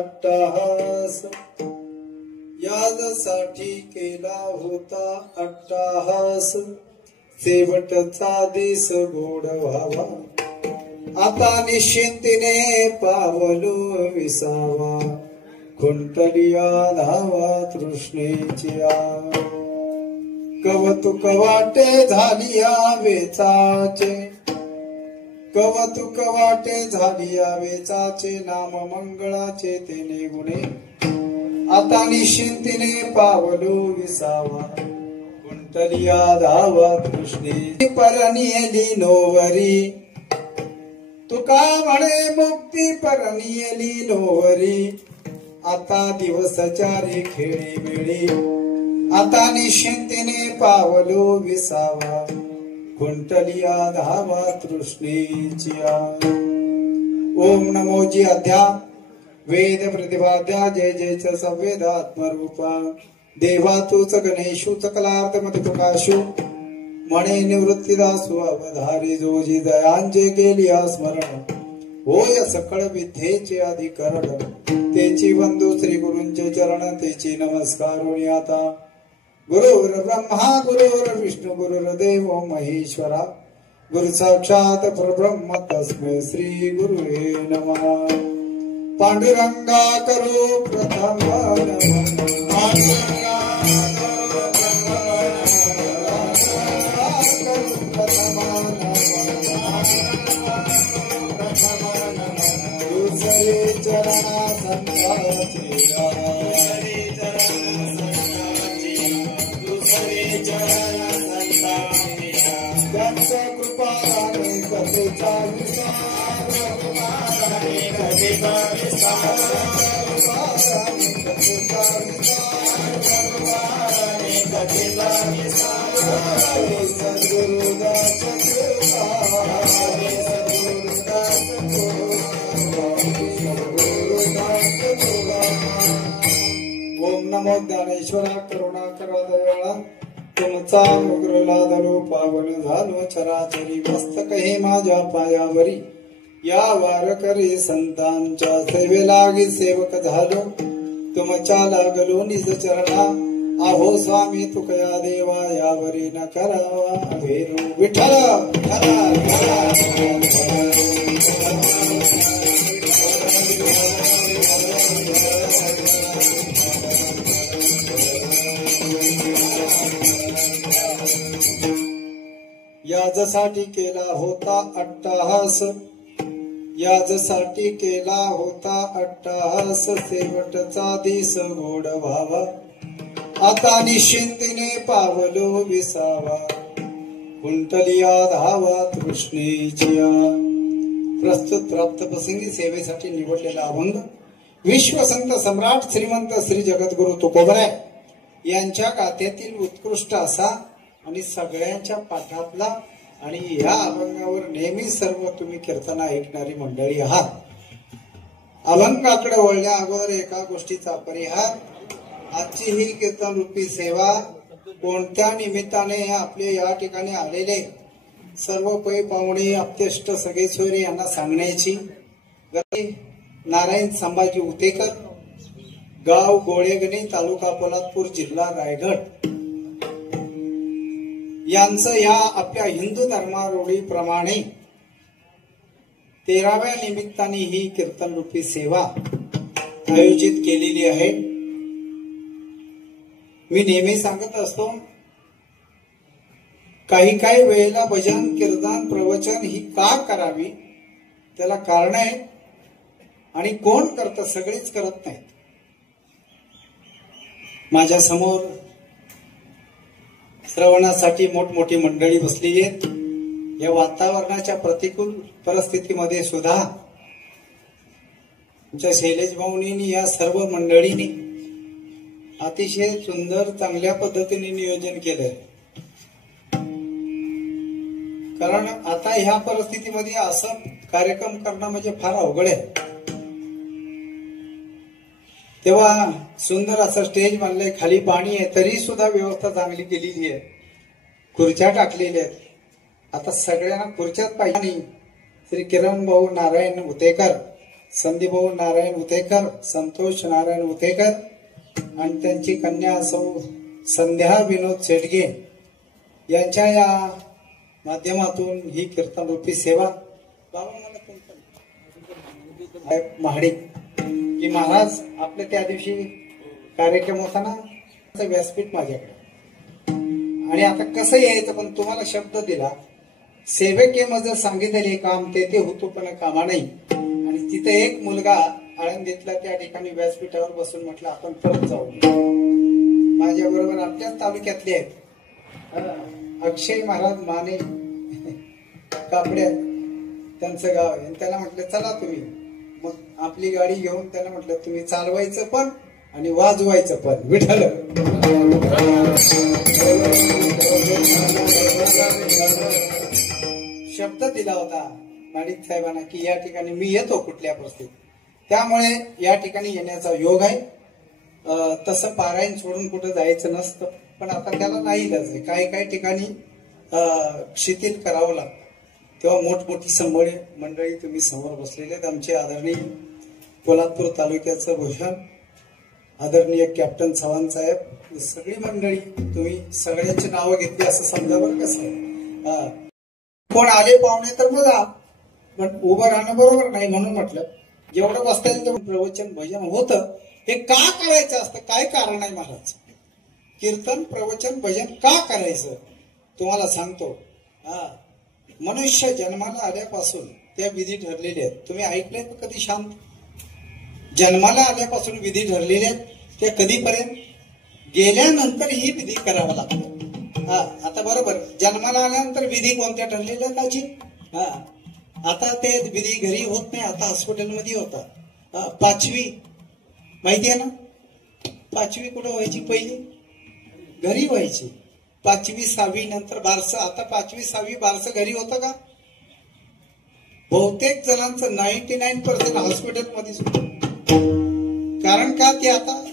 अट्टहास, याजसाठी केला होता अट्टहास, शेवटचा दिस गोड व्हावा, आता निश्चिंतीने पावलो विसावा, खुंटलिया धावा तृष्णेच्या, कवतुक वाटे झालिया वेचाचे, कवतुक वाटे झालिया वेचाचे, नाम मंगळाचे तेने गुणे, आता निश्चिंतीने पावलो विसावा, कुंटलिया धावा तृष्णे, परनियली नोवरी, तुका म्हणे मुक्ती परनियली नोवरी, आता दिवसचारी खेळी मिळी, आता निश्चिंतीने पावलो विसावा, कुंटलिया धावा तृष्णेच्या. ओम नमोजी अध्या वेद प्रतिपाद्या, जय जयच संवेदात्मरूपा, देवा तूच गणेशूच कलार्थ मध प्रकाशू, म्हणे निवृत्तीदासु अवधारी, जोजी दयांचे केलिया स्मरण, होय सकळ विद्येचे अधिकरण, तेची बंधू श्री गुरूंचे चरण, तेची नमस्कारोनी आता, गुरुर् ब्रह्मा गुरुर् विष्णू गुरुर्देव महेश्वरा, गुरु साक्षात परब्रह्म तस्मै श्री गुरुवे नमः. पांडुरंगा करो प्रथम दुसरे चरणा संताचे, त्यांच्या कृपाने कथेचा विस्तार, कथेचा विस्तार, कथेचा विस्तार, सद्गुरुदास ओम नमो ज्ञानेश्वरा, करुणा करा दयाळा, तुमचा अनुग्रह लादलो पावन झालो चराचरी, मस्तक हे माझ्या पायावरी, या वारकरी संतांच्या सेवेलागी सेवक झालो, तुमच्या लागलो निज चरणा, आहो स्वामी तुकया देवा, यावरी न करावा अभेरू विठ्ठल. याजसाठी केला होता अट्टहास, याजसाठी केला होता अट्टहास, शेवटचा दिस गोड व्हावा, आता निश्चिंतीने पावलो विसावा, कुंटलिया धावा तृष्णेच्या. प्रस्तुत प्राप्त प्रसंगी सेवेसाठी निवडलेला अभंग विश्वसंत सम्राट श्रीमंत श्री जगद्गुरु तुकोबराय यांच्या गाथ्यातील उत्कृष्ट असा आणि सगळ्यांच्या पाठातला, आणि या अभंगावर नेहमी सर्व तुम्ही कीर्तना ऐकणारी मंडळी आहात. अभंगाकडे वळल्या अगोदर एका गोष्टीचा परिहार, आजची ही कीर्तन रूपी सेवा कोणत्या निमित्ताने आपले या ठिकाणी आलेले सर्व पै पाहुणे अप्तेष्ट सगळेश्वरी यांना सांगण्याची. नारायण संभाजी उतेकर, गाव गोळेगणी, तालुका पोलादपूर, जिल्हा रायगड यांचं या आपल्या हिंदू धर्मारूढीप्रमाणे 13व्या निमित्ताने ही कीर्तन रूपी सेवा आयोजित केलेली आहे. मी नेहमी सांगत असतो, काही काही वेळेला भजन कीर्तन प्रवचन ही का करावी, त्याला कारण आहे, आणि कोण करतं, सगळेच करत नाहीत. माझ्या समोर श्रवणासाठी मोठमोठी मंडळी बसलेली आहेत. या वातावरणाच्या प्रतिकूल परिस्थितीमध्ये सुद्धा आमच्या शैलेश भाऊनी या सर्व मंडळींनी अतिशय सुंदर चांगल्या पद्धतीने नियोजन केलंय. कारण आता ह्या परिस्थितीमध्ये असं कार्यक्रम करणं म्हणजे फार अवघड आहे. तेव्हा सुंदर असं स्टेज बांधलंय, खाली पाणी आहे, तरी सुद्धा व्यवस्था चांगली केलेली आहे, खुर्च्या टाकलेल्या आहेत. आता सगळ्यांना खुर्च्यात पाहिजे. श्री किरण भाऊ नारायण उतेकर संदीपभाऊ नारायण उतेकर, संतोष नारायण उतेकर आणि त्यांची कन्या सौ संध्या विनोद शेटगे यांच्या या माध्यमातून ही कीर्तन रूपी सेवा महाडिक की महाराज आपले त्या दिवशी कार्यक्रम होता ना, व्यासपीठ माझ्याकडे आणि आता कसं यायचं, पण तुम्हाला शब्द दिला सेवकेमध्ये सांगितले काम ते होतो पण कामा नाही. आणि तिथे एक मुलगा आळंदीतला त्या ठिकाणी व्यासपीठावर बसून म्हटलं आपण परत जाऊ. माझ्या बरोबर आपल्याच तालुक्यातले आहेत अक्षय महाराज माने कापड्या, त्यांचं गाव आहे. त्याला म्हटलं चला तुम्ही, मग आपली गाडी घेऊन त्याला म्हटलं तुम्ही चालवायचं पण आणि वाजवायचं पण. विठ्ठल शब्द दिला होता नाडिक साहेबांना की या ठिकाणी मी येतो कुठल्या परिस्थितीत, त्यामुळे या ठिकाणी येण्याचा योग आहे. तसं पारायण सोडून कुठं जायचं नसतं, पण आता त्याला नाही जायचं. काही ठिकाणी शिथिल करावं लागतं. तेव्हा मोठमोठी संबळे मंडळी तुम्ही समोर बसलेले आहेत. आमचे आदरणीय पोलादपूर तालुक्याचं भूषण आदरणीय कॅप्टन चव्हाण साहेब, सगळी मंडळी, तुम्ही सगळ्यांची नावं घेतली असं समजा बरं. कसं कोण आले पाहुणे तर मग पण उभं राहणं बरोबर नाही, म्हणून म्हटलं जेवढं बसता येईल तेवढं प्रवचन भजन होतं. हे का करायचं असतं, काय कारण आहे महाराज? कीर्तन प्रवचन भजन का करायचं तुम्हाला सांगतो. मनुष्य जन्माला आल्यापासून त्या विधी ठरलेल्या आहेत. तुम्ही ऐकले कधी? शांत जन्माला आल्यापासून विधी ठरलेल्या आहेत. त्या कधीपर्यंत? गेल्यानंतर ही विधी करावा लागतो. आता बरोबर जन्माला आल्यानंतर विधी कोणत्या ठरलेल्या आहेत आजी? आता ते विधी घरी होत नाही, आता हॉस्पिटलमध्ये होता. पाचवी माहिती आहे ना? पाचवी कुठं व्हायची? पहिली घरी व्हायची. पाचवी सहावी नंतर बारसं. आता पाचवी सहावी बारसं घरी होतं का? बहुतेक जणांचं 99% हॉस्पिटलमध्येच होतं. कारण का? ते आता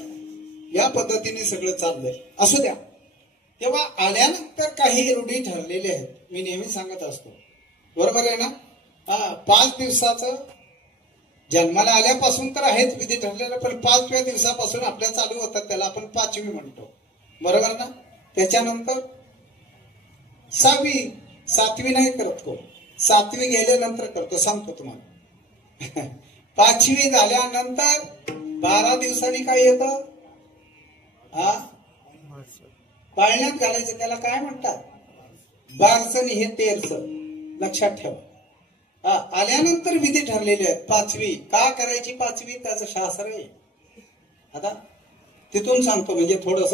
या पद्धतीने सगळं चाललंय. असू द्या. तेव्हा आल्यानंतर काही रूढी ठरलेल्या आहेत. मी नेहमी सांगत असतो, बरोबर आहे ना? 5 दिवसाचं जन्माला आल्यापासून तर आहेच विधी ठरलेला, पण 5व्या दिवसापासून आपल्या चालू होतात, त्याला आपण पाचवी म्हणतो, बरोबर ना? त्याच्यानंतर सहावी, सातवी नाही करत कोण. सातवी गेल्यानंतर करतो, सांगतो तुम्हाला. पाचवी झाल्यानंतर 12 दिवसांनी काय येतं? पाळण्यात घालायचं. त्याला काय म्हणतात? बारसं. हे तेरसं. लक्षात ठेवा. आल्यानंतर विधी ठरलेले आहेत. पाचवी का करायची? पाचवी त्याचं शास्त्र आहे. आता तिथून सांगतो, म्हणजे थोडस.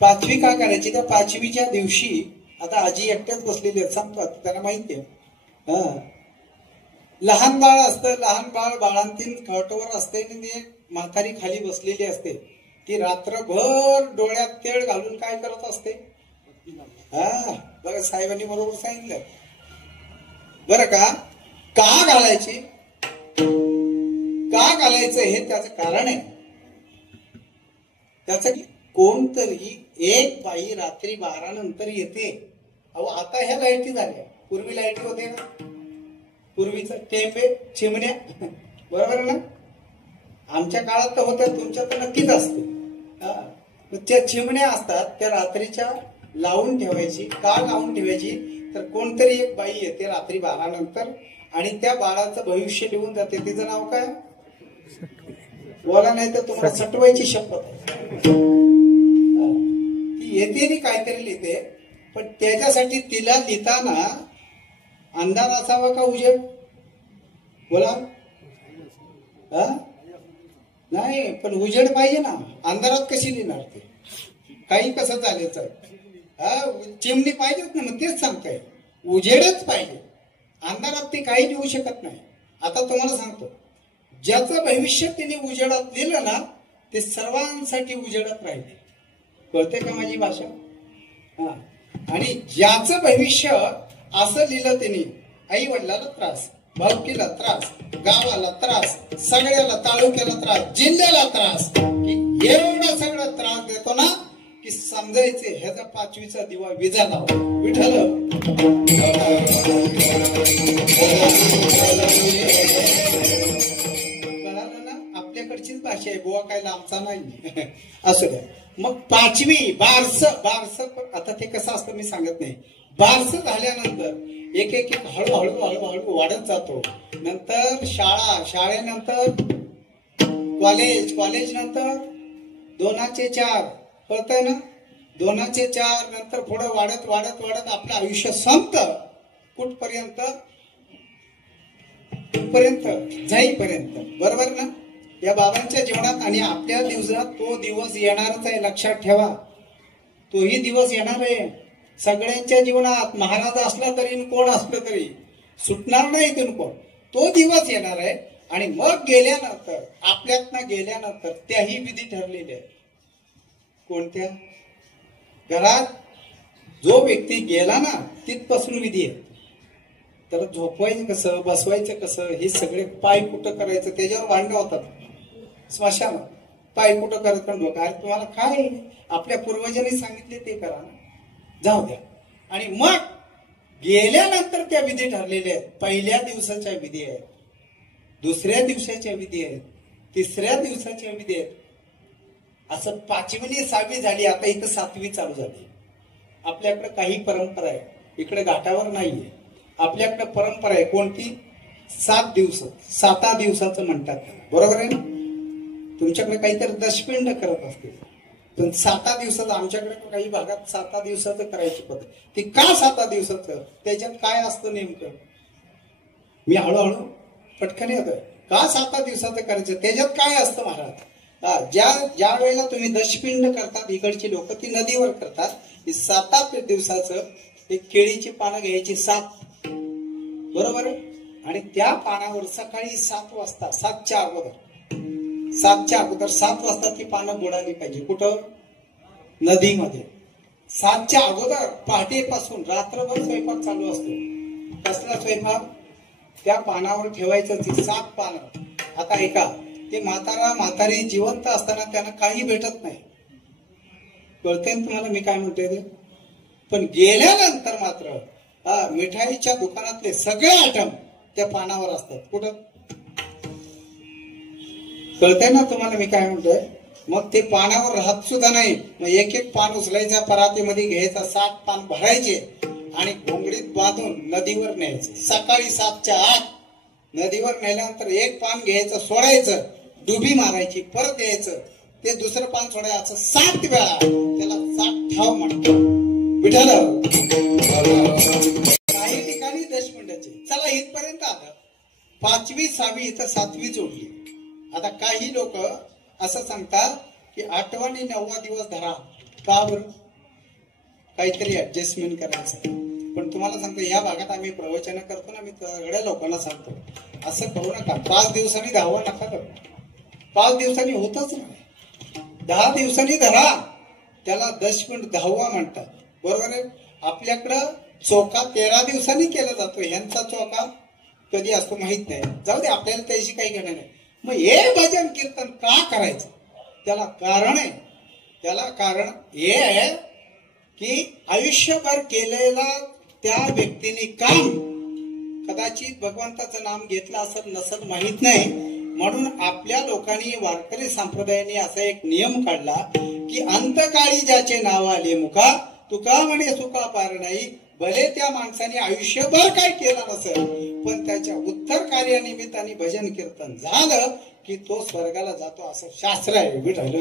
पाचवी का करायची? त्या पाचवीच्या दिवशी आता आजी एकट्याच बसलेली आहेत, सांगतात त्यांना माहिती आहे. लहान बाळ असतं. लहान बाळ बाळांतीन खाटोवर असते आणि ते म्हातारी खाली बसलेली असते. ती रात्रभर डोळ्यात तेल घालून काय करत असते? बघा साहेबांनी बरोबर सांगितलं बरं का. का घालायची? का घालायचं हे त्याचं कारण आहे. त्याचं कोणतरी एक बाई रात्री 12 नंतर येते. अहो आता ह्या लाईटी झाल्या, पूर्वी लाईटी होते ना, पूर्वीच टेंबे चिमण्या, बरोबर ना? आमच्या काळात तर होत्या, तुमच्या तर नक्कीच असते. त्या चिमण्या असतात, त्या रात्रीच्या लावून ठेवायची. का लावून ठेवायची? तर कोणतरी एक बाई येते रात्री 12 नंतर आणि त्या बाळाचं भविष्य लिहून जाते. तिचं नाव काय? बोला, नाही तर तुम्हाला सटवायची शपथ. ती येते आणि काहीतरी लिहिते, पण त्याच्यासाठी तिला लिहिताना अंधार असावा का उजेड? बोला. नाही, पण उजेड पाहिजे ना. अंधारात कशी लिहिणार ते? काही कसं चालायचं? चिमणी पाहिजेच ना. मग तेच सांगताय, उजेडच पाहिजे. अंधारात ते काही लिहू शकत नाही. आता तुम्हाला सांगतो, ज्याचं भविष्य तिने उजेडात लिहिलं ना, ते सर्वांसाठी उजेडात राहिले. कळते का माझी भाषा? आणि ज्याचं भविष्य असं लिहिलं तिने, आई वडिलाला त्रास, भावकीला त्रास, गावाला त्रास, सगळ्याला, तालुक्याला त्रास, जिल्ह्याला त्रास, की एवढा सगळा त्रास देतो ना की समजायचे ह्याचा 5वीचा दिवा विझा लावा. विठ्ठल ना, आपल्याकडचीच भाषा आहे, गोवा काय लांबचा नाही. असू द्या. मग पाचवी बारस. आता ते कसं असतं मी सांगत नाही. बारस झाल्यानंतर एक एक एक हळूहळू हळूहळू वाढत जातो. नंतर शाळेनंतर कॉलेज नंतर 2चे4 कळतंय ना. 2चे4 नंतर पुढे वाढत वाढत वाढत आपलं आयुष्य संपतं. कुठपर्यंत जाईपर्यंत. बरोबर ना. या बाबांच्या जीवनात आणि आपल्या दिवसात तो दिवस येणारच आहे, लक्षात ठेवा. तोही दिवस येणार आहे सगळ्यांच्या जीवनात. महाराज असला तरी कोण असलं तरी सुटणार नाही इथून कोण. तो दिवस येणार आहे. आणि मग गेल्यानंतर आपल्यातनं गेल्यानंतर त्याही विधी ठरलेल्या आहेत. कोणत्या? घरात जो व्यक्ती गेला ना तिथपासून विधी आहे. तर झोपवायचं कसं, बसवायचं कसं, हे सगळे पाय कुठं करायचं त्याच्यावर भांडणं होतात. स्मशान पाय कुठं करत पण लोक, अरे तुम्हाला काय आपल्या पूर्वजांनी सांगितले ते करा ना, जाऊ द्या. आणि मग गेल्यानंतर त्या विधी ठरलेल्या आहेत. पहिल्या दिवसाच्या विधी आहेत, दुसऱ्या दिवसाच्या विधी आहेत, तिसऱ्या दिवसाच्या विधी आहेत. असं 5वी 6वी झाली, आता इथं 7वी चालू झाली. आपल्याकडे काही परंपरा आहे, इकडे घाटावर नाहीये. आपल्याकडे परंपरा आहे कोणती? 7 दिवस, 7 दिवसाचं म्हणतात, बरोबर आहे ना. तुमच्याकडे काहीतरी दशपिंड करत असतील, पण 7 दिवसाचं आमच्याकडे काही भागात 7 दिवसाचं करायची पद्धत. ती का 7 दिवसाचं? त्याच्यात काय असतं नेमकं? मी हळूहळू पटकन येतोय. का 7 दिवसाचं करायचं? त्याच्यात काय असतं महाराज? ज्या वेळेला तुम्ही दशपिंड करतात, इकडची लोक ती नदीवर करतात. 7 दिवसाचं एक केळीची पानं घ्यायची 7, बरोबर आहे. आणि त्या पानावर सकाळी 7 वाजता 7च्या अगोदर 7 वाजता ती पानं बुडाली पाहिजे. कुठं? नदीमध्ये. 7च्या अगोदर पहाटेपासून रात्रभर स्वयंपाक चालू असतो. कसला स्वयंपाक? त्या पानावर ठेवायचं ती 7 पानं. आता ऐका, ते म्हातारी जिवंत असताना त्यांना काही भेटत नाही. कळतंय ना तुम्हाला मी काय म्हणतोय ते? पण गेल्यानंतर मात्र मिठाईच्या दुकानातले सगळे आयटम त्या पानावर असतात. कुठं? कळतंय ना तुम्हाला मी काय म्हणतोय? मग ते पानावर राहत सुद्धा नाही. मग एक एक पान उचलायचा, परातीमध्ये घ्यायचा, 7 पान भरायचे आणि घोंगडीत बांधून नदीवर न्यायचं. सकाळी 7च्या आत नदीवर नेल्यानंतर एक पान घ्यायचं, सोडायचं, डुबी मारायची, परत यायचं, ते दुसरं पान सोडायचं 7 वेळा. त्याला 7 ठाव म्हणतात. विठ्ठल. काही ठिकाणी दशपिंडाचे. चला इथपर्यंत आलं. 5वी 6वी इथं 7वी जोडली. आता काही लोक असं सांगतात की 8वा आणि 9वा दिवस धरा. का बरं? काहीतरी ऍडजस्टमेंट करायचं. पण तुम्हाला सांगतो, या भागात आम्ही प्रवचन करतो ना, मी सगळ्या लोकांना सांगतो असं करू नका. 5 दिवसांनी 10वा नका करू. 5 दिवसांनी होतच नाही. 10 दिवसांनी धरा. त्याला दशपिंड 10वा म्हणतात, बरोबर आहे. आपल्याकडं चोका 13 दिवसांनी केला जातो. यांचा चोका कधी असतो माहित नाही. जाऊ दे, आपल्याला त्याशी काही घेणं नाही. मग हे भजन कीर्तन का करायचं? त्याला कारण आहे. त्याला कारण हे आहे की आयुष्यभर केलेला त्या व्यक्तीने काम कदाचित भगवंताचं नाम घेतलं असेल नसेल माहित नाही. म्हणून आपल्या लोकांनी, वारकरी संप्रदायाने असा एक नियम काढला की अंतकाळी ज्याचे नाव आले मुखा, तुका म्हणे सुखा पार नाही. भले त्या माणसाने आयुष्यभर काय केलं नसेल, पण त्याच्या उत्तर कार्यानिमित्ताने भजन कीर्तन झालं की तो स्वर्गाला जातो, असं शास्त्र आहे. विठ्ठल.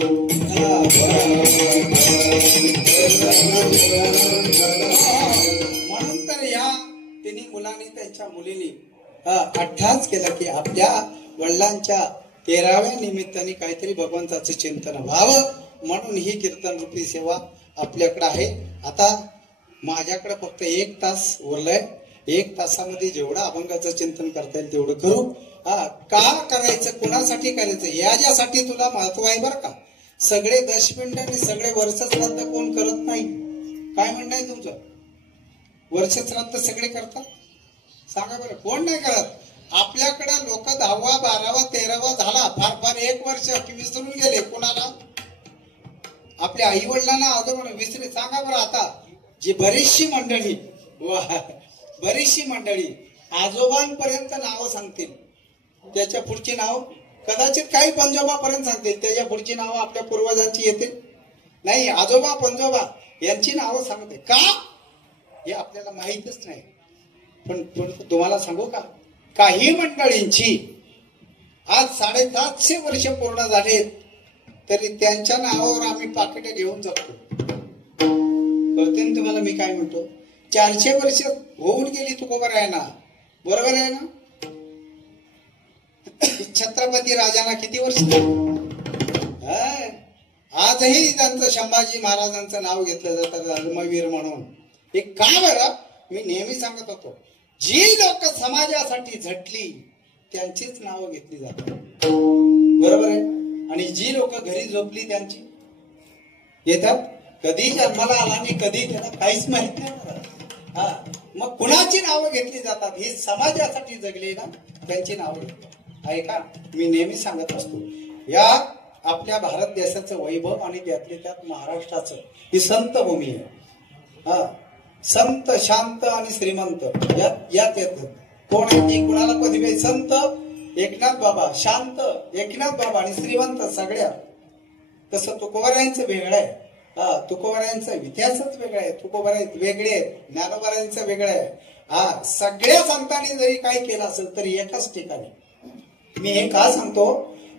म्हणून तर या तिन्ही मुलांनी, त्यांच्या मुलींनी अट्टाहास केला की आपल्या वडिलांच्या 13व्या निमित्ताने काहीतरी भगवंताचं चिंतन व्हावं. म्हणून ही कीर्तन रूपी सेवा आपल्याकडे आहे. आता माझ्याकडे फक्त 1 तास उरलाय. 1 तासामध्ये जेवढं अभंगाचं चिंतन करता येईल तेवढं करू. का करायचं, कुणासाठी करायचं, याच्यासाठी तुला महत्व आहे बरं का. सगळे दशपिंड आणि सगळे वर्ष श्राद्ध कोण करत नाही. काय म्हणणं आहे तुमचं? वर्ष श्राद्ध सगळे करतात? सांगा बरं, कोण नाही करत? आपल्याकडे लोक 10वा 12वा 13वा झाला, फार फार 1 वर्ष की विसरून गेले. कोणाला? आपल्या आई वडिलांना आजोबांना विसरे. सांगा बरं, आता जी बरीचशी मंडळी वा, बरीचशी मंडळी आजोबांपर्यंत नावं सांगतील, त्याच्या पुढची नाव कदाचित काही पंजोबापर्यंत सांगतील, त्याच्या पुढची नावं आपल्या पूर्वजांची येतील. नाही, आजोबा पंजोबा यांची नावं सांगते का हे आपल्याला माहीतच नाही. पण तुम्हाला सांगू का, काही मंडळींची आज 750 वर्ष पूर्ण झालेत तरी त्यांच्या नावावर आम्ही पाकिटे घेऊन जगतो. कळते ना तुम्हाला मी काय म्हणतो? 400 वर्ष होऊन गेली तुकोबारायांना, बरोबर आहे ना? छत्रपती राजांना किती वर्ष? आजही त्यांचं संभाजी महाराजांचं नाव घेतलं जातं धर्मवीर म्हणून. हे का बरं? मी नेहमी सांगत होतो, जी लोक समाजासाठी झटली त्यांचीच नावं घेतली जातात, बरोबर आहे? आणि जी लोक घरी झोपली त्यांची येतात. कधी जन्माला आला आणि कधी त्याला काहीच माहित नाही. हा, मग कुणाची नावं घेतली जातात? ही समाजासाठी जगली ना, त्यांची नावं घेतली आहे का? मी नेहमी सांगत असतो, या आपल्या भारत देशाचं वैभव आणि त्यातले त्यात महाराष्ट्राचं ही संत भूमी आहे. हा, संत, शांत आणि श्रीमंत यात येत. कोण आहे ती? कुणाला पदवी? संत एकनाथ बाबा, शांत एकनाथ बाबा आणि श्रीमंत सगळ्या. तसं तुकोबारायांचं वेगळं आहे. हा, तुकोबारायांचा इतिहासच वेगळा आहे. तुकोबाराय वेगळे आहेत, ज्ञानोबारायांचं वेगळं आहे. हा, सगळ्या संतांनी जरी काही केलं असेल तरी एकाच ठिकाणी. मी हे का सांगतो?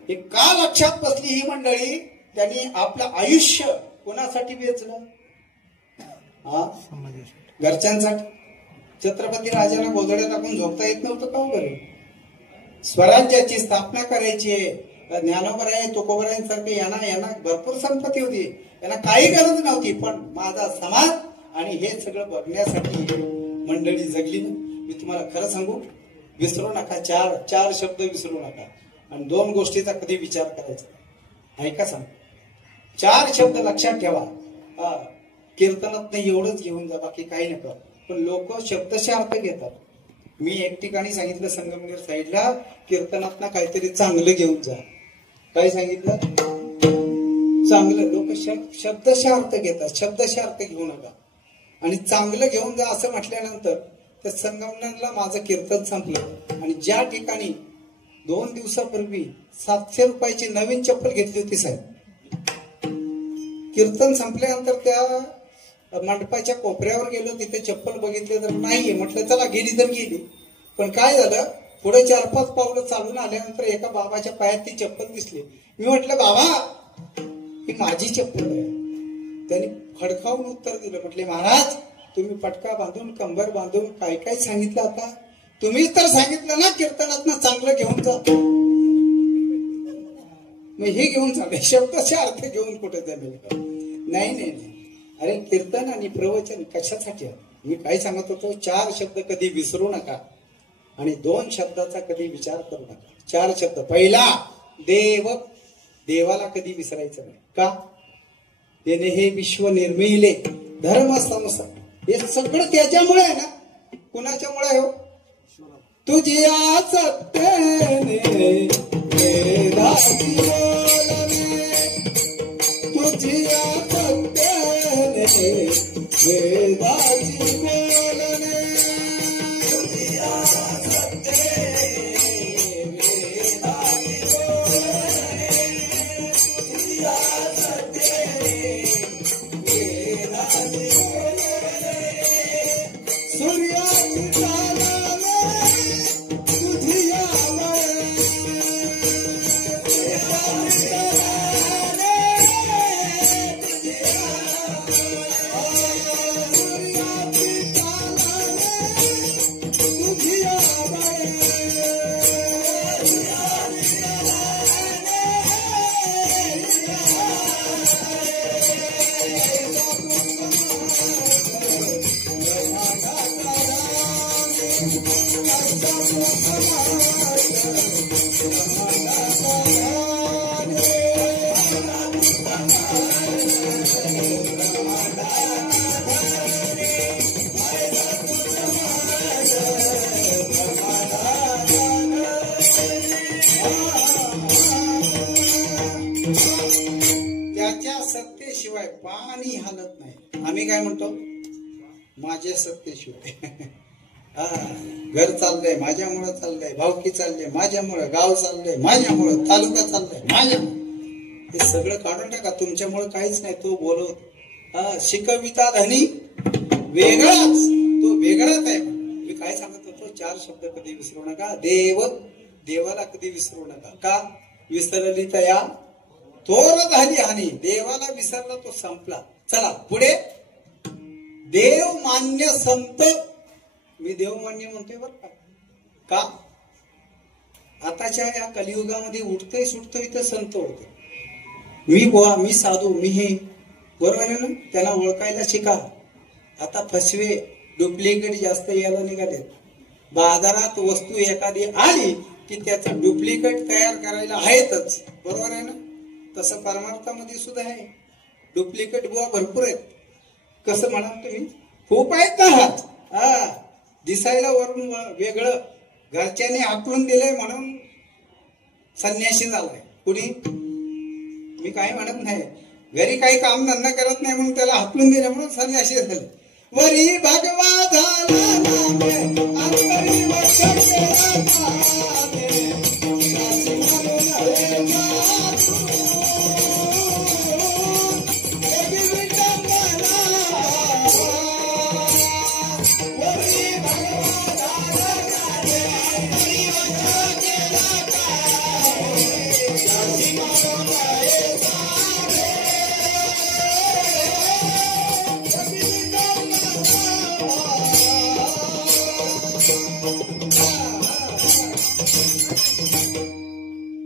हे का लक्षात बसली ही मंडळी? त्यांनी आपलं आयुष्य कोणासाठी वेचलं? हा, घरच्यांसाठी. छत्रपती राजाला गोधड्या टाकून झोपता येत नव्हतं का बरं? स्वराज्याची स्थापना करायची आहे. ज्ञानोबराय तुकोबारायांसारखे यांना भरपूर संपत्ती होती, यांना काही गरज नव्हती. पण माझा समाज आणि हे सगळं बघण्यासाठी मंडळी जगली ना. मी तुम्हाला खरं सांगू, विसरू नका, चार शब्द विसरू नका. आणि 2 गोष्टीचा कधी विचार करायचा. ऐका सांग, 4 शब्द लक्षात ठेवा. कीर्तनात नाही एवढंच घेऊन जा, बाकी काही नका. पण लोक शब्दशः अर्थ घेतात. मी एक ठिकाणी सांगितलं, संगमनेर साईडला, कीर्तनात ना काहीतरी चांगलं घेऊन जा. काय सांगितलं? चांगलं. लोक शब्दशः अर्थ घेतात, शब्दशः अर्थ घेऊ नका. आणि चांगलं घेऊन जा असं म्हटल्यानंतर त्या संगमनेरला माझं कीर्तन संपलं. आणि ज्या ठिकाणी 2 दिवसापूर्वी 700 रुपयाची नवीन चप्पल घेतली होती साहेब, कीर्तन संपल्यानंतर त्या मंडपाच्या कोपऱ्यावर गेलो, तिथे चप्पल बघितले तर नाहीये. म्हटलं चला गेली तर गेली. पण काय झालं, पुढे 4-5 पावलं चालून आल्यानंतर एका बाबाच्या पायात ती चप्पल दिसली. मी म्हटलं, बाबा ही माझी चप्पल आहे. त्यांनी खडकावून उत्तर दिलं. म्हटले, महाराज तुम्ही पटका बांधून, कंबर बांधून काय काय सांगितलं? आता तुम्हीच तर सांगितलं ना कीर्तनात ना चांगलं घेऊन जा. मग हे घेऊन चालले, शब्दाचे अर्थ घेऊन कुठे झाले? नाही. अरे कीर्तन आणि प्रवचन कशासाठी? मी काय सांगत होतो, 4 शब्द कधी विसरू नका आणि 2 शब्दाचा कधी विचार करू नका. 4 शब्द. पहिला, देव. देवाला कधी विसरायचं नाही. का? त्याने हे विश्व निर्मिले, धर्म संसार, हे सगळं त्याच्यामुळे आहे ना. कुणाच्यामुळे हो? तुझ्या सत्तेने वेदाची बोलणे, तुझ्या सत्तेने वेदाची बोलणे, तुझ्या सत्तेने वेदाची बोलणे, तुझ्या सत्तेने वेदाची बोलणे, सूर्याची त्याच्या सत्तेशिवाय पाणी हालत नाही. आम्ही काय म्हणतो? माझ्या सत्तेशिवाय. हा, घर चाललंय माझ्यामुळं, चाललंय भावकी चाललंय माझ्यामुळं, गाव चाललंय माझ्यामुळं, तालुका चाललाय माझ्यामुळं. हे सगळं काढून टाका, तुमच्यामुळे काहीच नाही. तो बोलवतो शिकविता धनी वेगळाच, तो वेगळाच आहे. मी काय सांगत होतो, 4 शब्द कधी विसरू नका. देवाला कधी विसरू नका. का विसरली तया थोर झाली हानी. देवाला विसरला तो संपला. चला पुढे. देव मान्य संत. मी देव मान्य म्हणतोय बरं का. आताच्या या कलियुगामध्ये उठतोय सुटतोय तर संत होते. मी साधू, मी हे बरोबर आहे ना. त्यांना ओळखायला शिका. आता फसवे डुप्लिकेट जास्त यायला निघाले. बाजारात वस्तू एखादी आली की त्याचं डुप्लिकेट तयार करायला आहेतच. बरोबर आहे ना. तसं परमार्थामध्ये सुद्धा आहे. डुप्लिकेट बुवा भरपूर आहेत. कसं म्हणाल तुम्ही, खूप आहेत ना. दिसायला वरून वेगळं, घरच्यांनी हाकलून दिलंय म्हणून संन्यासी झालाय कुणी. मी काय म्हणत नाही, घरी काही काम धंदा करत नाही म्हणून त्याला हाकलून दिले म्हणून संन्यासी झाले. वरी भगवा झाला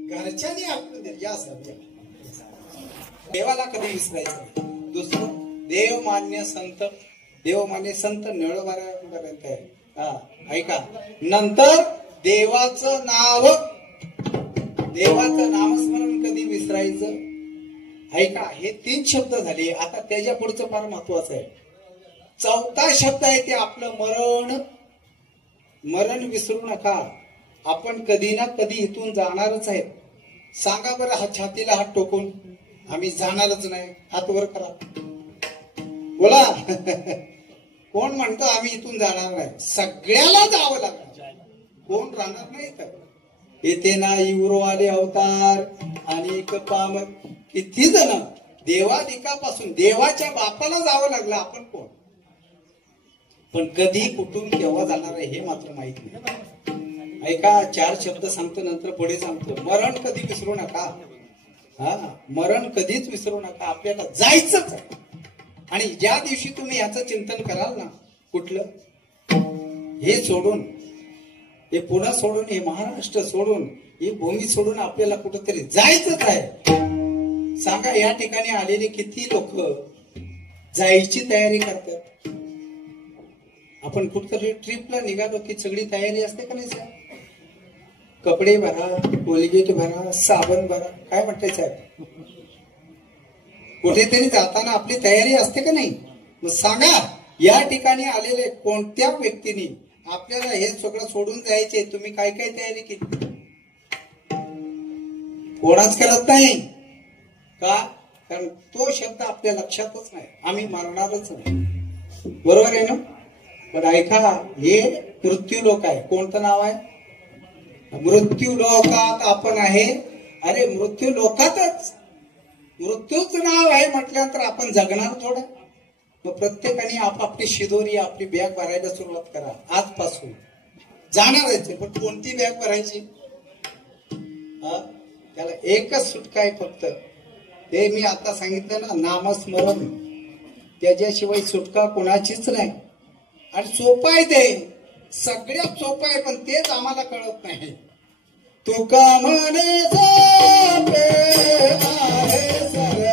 घरच्यांनी आपण देवाला कधी विसरायचं. दुसरं देवमान्य संत. देवमान्य संत नळवाऱ्यापर्यंत आहे. ऐका. नंतर देवाचं नामस्मरण कधी विसरायचं. ऐका, हे 3 शब्द झाले. आता त्याच्या पुढचं फार महत्वाचं आहे. 4था शब्द आहे ते आपलं मरण विसरू नका. आपण कधी ना कधी इथून जाणारच आहेत. सांगा बरं, छातीला हात टोकून, आम्ही जाणारच नाही. हात वर करा, बोला. कोण म्हणतो आम्ही इथून जाणार नाही. सगळ्याला जावं लागणार. कोण राहणार नाही. तर येथे ना इवरोवाले अवतार अनेक पाम, किती जण देवादिकापासून देवाच्या बापाला जावं लागलं. आपण कोण, पण कधी कुठून केव्हा जाणार आहे हे मात्र माहित नाही. ऐका, 4 शब्द सांगतो, नंतर पुढे सांगतो. मरण कधी विसरू नका. मरण कधीच विसरू नका. आपल्याला जायचंच आहे. आणि ज्या दिवशी तुम्ही याचं चिंतन कराल ना, कुठलं हे सोडून, हे पुणे सोडून, हे महाराष्ट्र सोडून, ही भूमी सोडून आपल्याला कुठंतरी जायचंच आहे. सांगा, या ठिकाणी आलेले किती लोक जायची तयारी करतात. आपण कुठतरी ट्रिपला निघालो की सगळी तयारी असते का नाही साहेब. कपडे भरा, कोलगेट भरा, साबण भरा. काय म्हणते साहेब, कुठेतरी जाताना आपली तयारी असते का नाही. मग सांगा, या ठिकाणी आलेले कोणत्या व्यक्तीने आपल्याला हे सगळं सोडून जायचे, तुम्ही काय काय तयारी केली. कोणाच करत नाही का. कारण तो शब्द आपल्या लक्षातच नाही. आम्ही मरणारच नाही. बरोबर आहे ना. पण ऐका, हे मृत्यू लोक आहे. कोणतं नाव आहे. मृत्यू लोकात आपण आहे. अरे मृत्यू लोकातच मृत्यूच नाव आहे म्हटल्यानंतर आपण जगणार थोडं. मग प्रत्येकाने आपापली शिदोरी, आपली बॅग भरायला सुरुवात करा. आजपासून जाणार आहे. पण कोणती बॅग भरायची. त्याला एकच सुटका आहे फक्त. ते मी आता सांगितलं ना, नामस्मरण. त्याच्याशिवाय सुटका कोणाचीच नाही. आणि सोपं आहे ते, सगळ्यात सोपं आहे. पण तेच आम्हाला कळत नाही. तुका म्हणे सोपे आहे सर्व.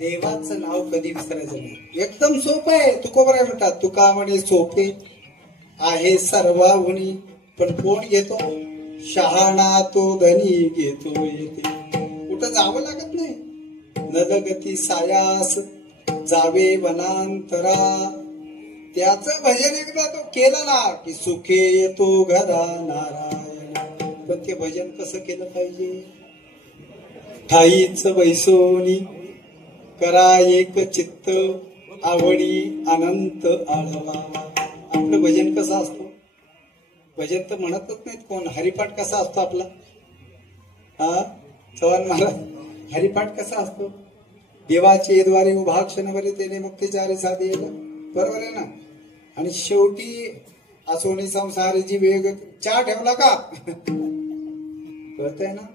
देवाचं नाव कधी विसरायचं नाही. एकदम सोपं आहे. तुकोबर आहे म्हणतात, तुका म्हणे सोपे आहे सर्वाहुनी, पण कोण घेतो? शहाणा तो धनी घेतो येते. कुठं जावं लागत नाही. नदगती सायास जावे वनांतरा, त्याचं भजन एकदा तो केलं ना की सुखे येतो घरा नारायण. पण ते भजन कसं केलं पाहिजे? ठाईच बैसोनी करा एक चित्त, आवडी अनंत आळवा. आपलं भजन कसं असतं? भजन तर म्हणतच नाहीत कोण. हरिपाठ कसा असतो आपला? चव्हाण महाराज हरिपाठ कसा असतो? देवाचे द्वारे उभा क्षणभरी त्याने मुक्तीचारे साधे, बरोबर आहे ना? आणि शेवटी असोनी संसारीची वेग चहा ठेवला का? कळतंय ना?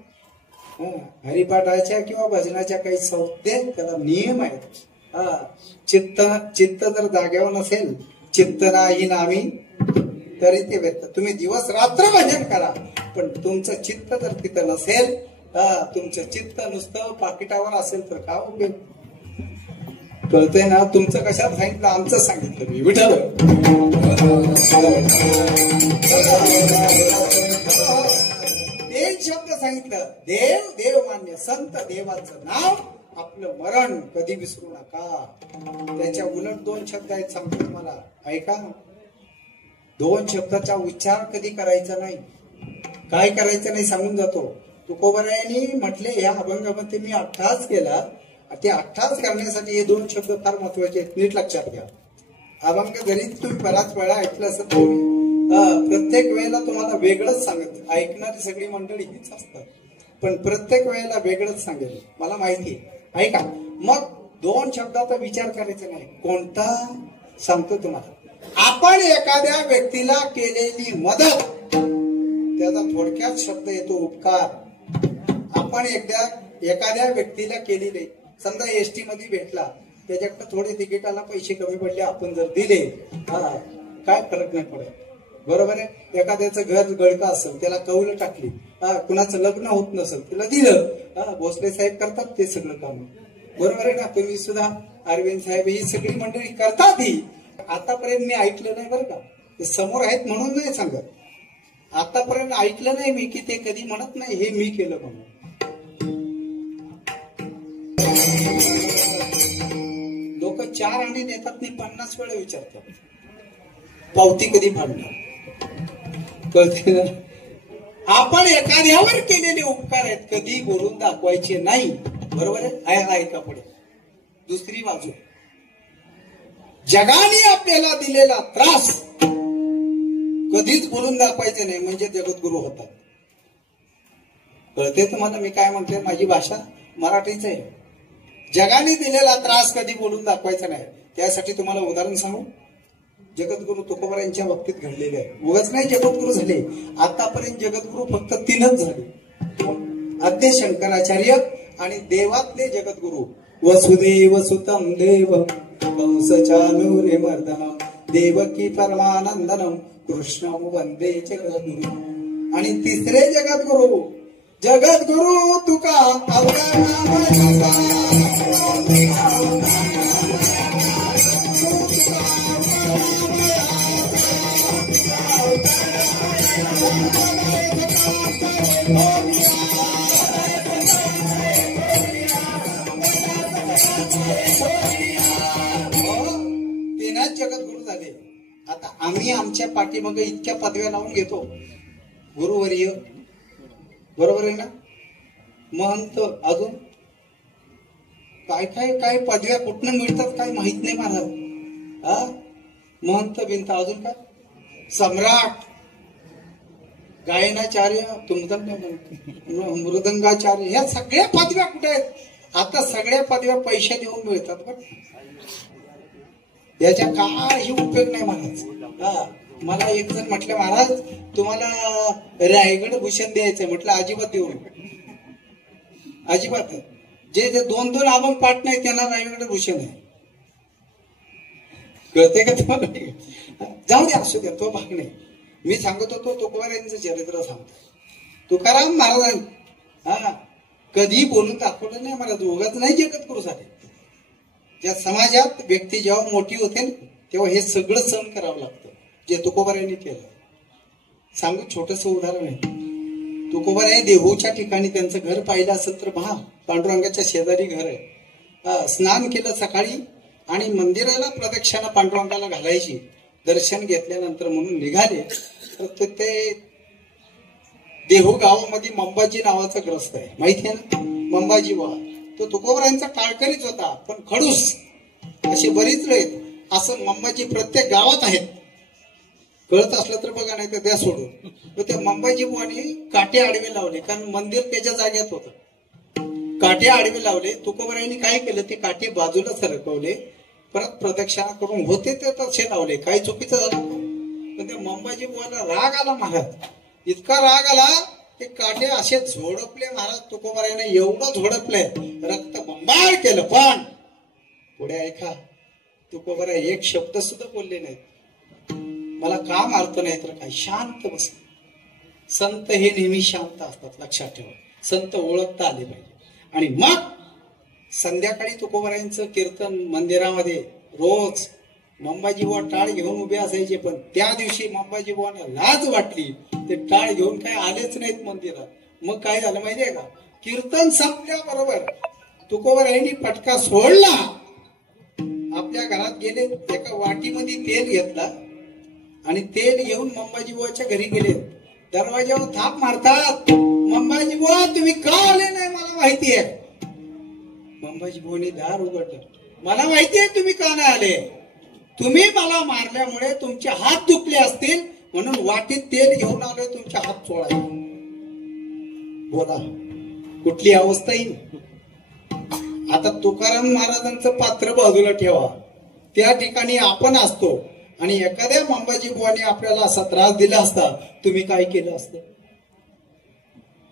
हरिपाठाच्या किंवा भजनाच्या काही संज्ञा, त्याला नियम आहेत. चित्त जर जाग्यावर नसेल, चित्त नाही नामी तरी ते व्यक्त. तुम्ही दिवस रात्र भजन करा, पण तुमचं चित्त जर तिथं नसेल, तुमचं चित्त नुसतं पाकिटावर असेल तर का उपयोग? कळतंय ना? तुमचं कशात सांगितलं? आमचं सांगितलं मी. विठ्ठल एक शब्द सांगितलं, देव देव मान्य संत. देवाचं नाव आपलं मरण कधी विसरू नका. त्याच्या उलट दोन शब्द आहेत, सांगतो तुम्हाला, ऐका. दोन शब्दाचा उच्चार कधी करायचा नाही. काय करायचं नाही सांगून जातो. तुकोबरायांनी म्हटले, ह्या अभंगामध्ये मी अट्टहास केला. ते अट्टहास करण्यासाठी हे दोन शब्द फार महत्वाचे आहेत, नीट लक्षात घ्या. अभंग जरी तुम्ही बराच वेळा ऐकलं असं प्रत्येक वेळेला तुम्हाला वेगळंच सांगत. ऐकणारी सगळी मंडळी हीच असतात, पण प्रत्येक वेळेला वेगळंच सांगेल, मला माहिती आहे. ऐका, मग दोन शब्दाचा विचार करायचा नाही. कोणता सांगतो तुम्हाला. आपण एखाद्या व्यक्तीला केलेली मदत, त्याचा थोडक्यात शब्द येतो उपकार. आपण एखाद्या व्यक्तीला केलेले, समजा एसटी मध्ये भेटला, त्याच्याकडे थोडे तिकिटाला पैसे कमी पडले, आपण जर दिले, काय फरक नाही पडत, बरोबर आहे. एखाद्याचं घर गळका असेल, त्याला कौल टाकली, कुणाचं लग्न होत नसेल, त्याला दिलं. भोसले साहेब करतात ते सगळं काम, बरोबर आहे ना? तुम्ही सुद्धा, अरविंद साहेब, ही सगळी मंडळी करतात. ही आतापर्यंत मी ऐकलं नाही बरं का, ते समोर आहेत म्हणून नाही सांगत. आतापर्यंत ऐकलं नाही मी की ते कधी म्हणत नाही हे मी केलं म्हणून. लोक 4 आणे देतात, मी 50 वेळा विचारतात, पावती कधी फाडणार? कळते ना? आपण एखाद्यावर केलेले उपकार आहेत, कधी बोलून दाखवायचे नाही, बरोबर आहे. ऐका पुढे दुसरी बाजू. जगाने आपल्याला दिलेला त्रास कधीच बोलून दाखवायचे नाही, म्हणजे जगद्गुरु होतात. कळते तुम्हाला मी काय म्हणते? माझी भाषा मराठीच आहे. जगाने दिलेला त्रास कधी बोलून दाखवायचा नाही. त्यासाठी तुम्हाला उदाहरण सांगू. जगद्गुरु तुकोबरायांच्या बाबतीत घडलेले आहे. उगाच नाही जगद्गुरु झाले, आतापर्यंत जगद्गुरु फक्त 3च झाले. आद्य शंकराचार्य आणि देवातले जगद्गुरु वसुदेव सुतम देव कंसचानूरे मर्दनम देवकी परमानंदनम कृष्णम वंदे जगद्गुरु. आणि तिसरे जगद्गुरु तुका तेनाच जगद्गुरु झाले. आता आम्ही आमच्या पाठीमागे इतक्या पदव्या लावून घेतो. गुरुवर्य बरोबर आहे ना. महंत अजून काय काय काय पदव्या कुठनं मिळतात काय माहित नाही महाराज. हा महंत बिंत अजून काय सम्राट गायनाचार्य तुमचा मृदंगाचार्य ह्या सगळ्या पदव्या कुठे आहेत. आता सगळ्या पदव्या पैसे देऊन मिळतात पण याच्या काही उपयोग नाही महाराज. हा मला एक जण म्हटलं महाराज तुम्हाला रायगड भूषण द्यायचंय. म्हटलं अजिबात देऊ नये अजिबात. जे जे 2-2 अभंग पाठ नाही त्यांना रायगड भूषण आहे. कळते का तुम्हाला. जाऊ दे असू द्या तो भाग नाही. मी सांगत होतो तुकोबारायांचं चरित्र सांगतो. तुकाराम महाराज हा कधी बोलून दाखवलं नाही मला. दोघांच नाही जगद्गुरु झाले. ज्या समाजात व्यक्ती जेव्हा मोठी होते तेव्हा हे सगळं सहन करावं लागतं जे तुकोबारायांनी केलं. सांगू छोटस उदाहरण आहे. तुकोबाराय देहूच्या ठिकाणी त्यांचं घर पाहिलं असेल तर पहा. पांडुरंगाच्या शेजारी घर आहे. स्नान केलं सकाळी आणि मंदिराला प्रदक्षिणा पांडुरंगाला घालायची. दर्शन घेतल्यानंतर म्हणून निघाले तर ते देहू गावामध्ये मंबाजी नावाचा ग्रस्त आहे माहिती आहे ना. मंबाजी बुवा तो तुकोबारायांचा टाळकरीच होता पण खडूस असे बरीच लोक असं मंबाजी प्रत्येक गावात आहेत. कळत असलं तर बघा नाही तर द्या सोडून. तर त्या मंबाजी बुवानी काटे आडवे लावले कारण मंदिर त्याच्या जाग्यात होतं. काटे आडवे लावले. तुकोबारायांनी काय केलं ते काटे बाजूला सरकवले. परत प्रदक्षिणा करून होते ते तसे लावले. काही चुकीचं झालं पण त्या मंबाजी बुवाला राग आला महाराज. इतका राग आला ते काटे असे झोडपले महाराज. तुकोबारायाने एवढं झोडपले रक्त बंबाळ केलं. पण पुढे ऐका तुकोबाराय एक शब्द सुद्धा बोलले नाहीत. मला का मारत नाही तर काय शांत बस. संत हे नेहमी शांत असतात लक्षात ठेवा. संत ओळखता आले पाहिजे. आणि मग संध्याकाळी तुकोबारायांचं कीर्तन मंदिरामध्ये रोज मंबाजी बुवा टाळ घेऊन उभे असायचे. पण त्या दिवशी मंबाजी बुवांना लाज वाटली. ते टाळ घेऊन काय आलेच नाहीत मंदिरात. मग काय झालं माहितीये का. कीर्तन संपल्याबरोबर तुकोबारायांनी पटका सोडला. आपल्या घरात गेले. एका वाटीमध्ये तेल घेतला आणि तेल घेऊन मंबाजी बुवाच्या घरी गेले. दरवाजावर थाप मारतात. मंबाजी बुवा तुम्ही का आले नाही मला माहिती आहे. मंबाजी बुवांनी दार उघडलं. मला माहिती आहे तुम्ही का नाही आले. तुम्ही मला मारल्यामुळे तुमचे हात दुखले असतील म्हणून वाटीत तेल घेऊन आलोय तुमचे हात चोळायला. बोला कुठली अवस्था येईल. आता तुकाराम महाराजांचं पात्र बाजूला ठेवा. त्या ठिकाणी आपण असतो आणि एखाद्या मंबाजी बुवाने आपल्याला असा त्रास दिला असता तुम्ही काय केलं असतं.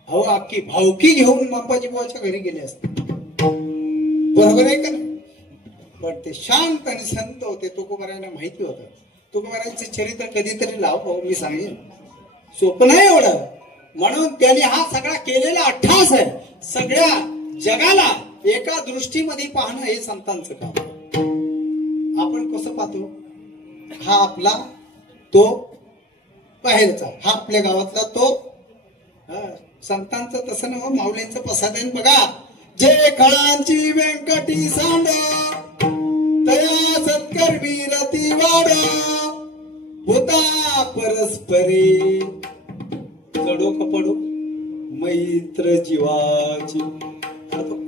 अहो अख्खी भावकी घेऊन मंबाजी बुवाच्या घरी गेले असते. बरोबर आहे का नाही. पण ते शांत आणि संत होते. तुकोबारायांना माहिती होतं. तुकोबारायांचे चरित्र कधीतरी लाव मी सांगेन. सोपं नाही एवढं. म्हणून त्यांनी हा सगळा केलेला अट्टास आहे. सगळ्या जगाला एका दृष्टीमध्ये पाहणं हे संतांचं काम. आपण कसं पाहतो. हा आपला तो बाहेरचा. हा आपल्या गावातला तो. संतांचं तसं नव्ह. माऊलींचं प्रसादन बघा. जे खळांची व्यंकटी सांड तया सत्कर्मी रती वाड होता परस्परे चढो कपडो मैत्र जीवाची.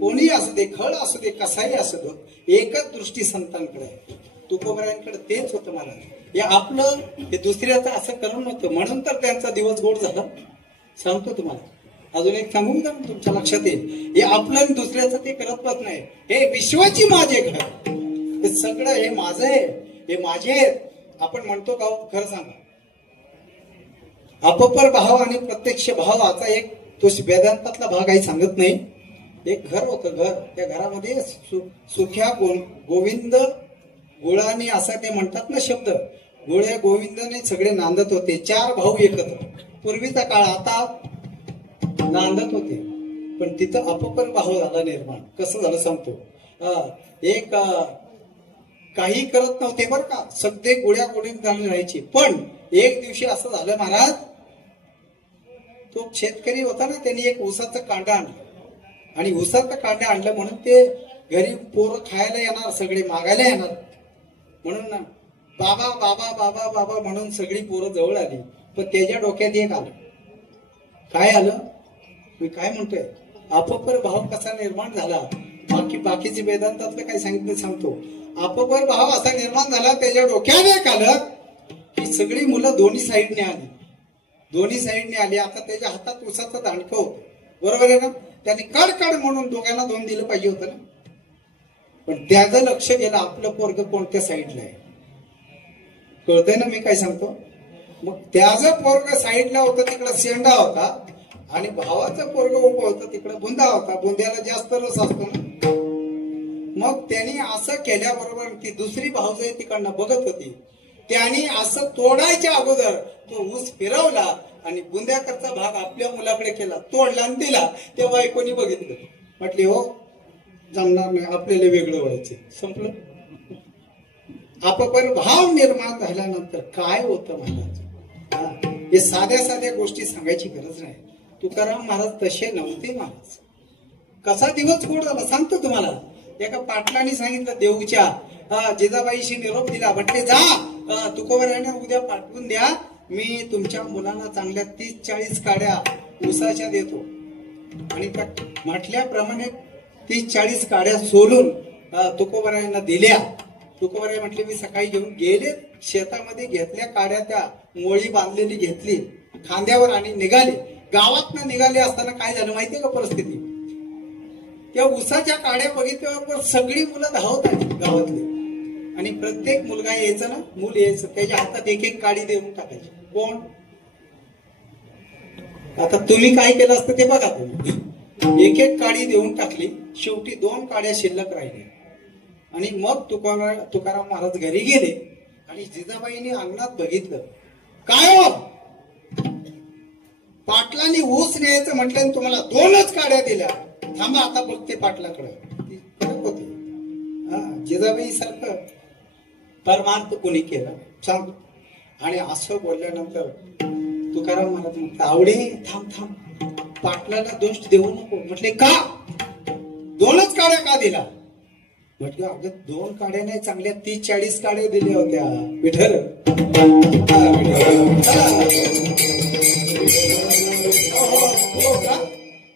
कोणी असू दे खळ असू दे कसाही असू दे एकच दृष्टी संतांकडे आहे. तुकोबारायांकडे तेच होतं महाराज. हे आपलं हे दुसऱ्याचं असं करून नव्हतं म्हणून तर त्यांचा दिवस गोड झाला. सांगतो तुम्हाला. अजून एक सांगू का तुमच्या लक्षात येईल. हे आपलं आणि दुसऱ्याचं ते करत नाही. हे विश्वाची माझे घर. हे सगळं हे माझं आहे. हे माझे आहेत. आपण म्हणतो का खरं सांगा. अपपर भाव आणि प्रत्यक्ष भावाचा एक तो वेदांतातला भाग काही सांगत नाही. एक घर होतं. घर त्या घरामध्ये सुख्या गोविंद गुळाने असं ते म्हणतात ना शब्द. गोळ्या गोविंदाने सगळे नांदत होते. 4 भाऊ एकत्र. पूर्वीचा काळ. आता नांदत होते पण तिथं अपपर भाव झाला निर्माण. कसं झालं सांगतो. एक काही करत नव्हते बरं का. सगळे गोळ्या गोळीत राहायचे. पण एक दिवशी असं झालं महाराज. तो शेतकरी होता ना. त्यांनी एक ऊसाचं कांडा आणलं आणि ऊसाचं कांडा आणलं म्हणून ते घरी पोरं खायला येणार, सगळे मागायला येणार. म्हणून ना बाबा बाबा बाबा बाबा म्हणून सगळी पोरं जवळ आली. पण त्याच्या डोक्यात एक आलं. काय आलं? मी काय म्हणतोय, अपपर भाव कसा निर्माण झाला. बाकीचे वेदांतातलं काय सांगितलं सांगतो. अपपर भाव असा निर्माण झाला, त्याच्या डोक्यात एक आलं की सगळी मुलं दोन्ही साईडने आली. दोन्ही साईडने आली. आता त्याच्या हातात उसाचं दांडकं होतं, बरोबर आहे ना. त्याने कड कड म्हणून दोघांना दोन दिलं पाहिजे होतं ना. पण त्याचं लक्ष गेलं आपलं पोरग कोणत्या साईडला आहे. कळतंय ना मी काय सांगतो. मग त्याचं पोरग साईडला होतं, तिकडं शेंडा होता. आणि भावाचं पोरग उभं होतं, तिकडं बुंदा होता. बुंद्याला जास्त रस असतो ना. मग त्यांनी असं केल्याबरोबर ती दुसरी भावजय तिकडनं बघत होती. त्यांनी असं तोडायच्या अगोदर तो ऊस फिरवला आणि बुंद्याकरचा भाग आपल्या मुलाकडे केला, तोडला आणि दिला. तेव्हा कोणी बघितलं, म्हटले हो जमणार नाही, आपल्याला वेगळं व्हायचे. संपलं. आपण भाव निर्माण झाल्यानंतर काय होतं महाराज, हे साध्या साध्या गोष्टी सांगायची गरज नाही. तुकाराम महाराज तसे नव्हते महाराज. कसा दिवस गोड झाला सांगतो तुम्हाला. एका पाटलाने सांगितलं देऊच्या जिजाबाईशी निरोप दिला. म्हटले जा तुकोबरायांना उद्या पाठवून द्या, मी तुमच्या मुलांना चांगल्या 30-40 काड्या ऊसाच्या देतो. आणि त्या म्हटल्याप्रमाणे 30-40 काड्या सोलून तुकोबरायांना दिल्या. तुकोबराय म्हटले मी सकाळी घेऊन गेले शेतामध्ये, घेतल्या काड्या, त्या मोळी बांधलेली घेतली खांद्यावर आणि निघाले. गावात निघाले असताना काय झालं माहितीये का परिस्थिती. त्या ऊसाच्या काड्या बघितल्याबरोबर सगळी मुलं धावत आली गावातली. आणि प्रत्येक मुलगा यायचा ना, मूल यायचं, त्याच्या हातात एक एक काडी देऊन टाकायची. कोण? आता तुम्ही काय केलं असतं ते बघा तुम्ही. एक एक काडी देऊन टाकली. शेवटी 2 काड्या शिल्लक राहिल्या. आणि मग तुकाराम महाराज घरी गेले आणि जिजाबाईंनी अंगणात बघितलं. काय हो, पाटलांनी ऊस न्यायचं म्हटलं, तुम्हाला 2च काड्या दिल्या. थांबा आता बघते पाटलाकडे. फरक होते. जिजाबाई सारखं परमार्थ कोणी केलं सांग. आणि असं बोलल्यानंतर तुकाराम महाराज म्हणतात आवडे थांब थांब, पाटलाला दोष देऊ नको. म्हटले का? 2च काड्या का दिला? म्हटलं अगं 2 काड्या नाही, चांगल्या 30-40 काड्या दिल्या होत्या. विठ्ठल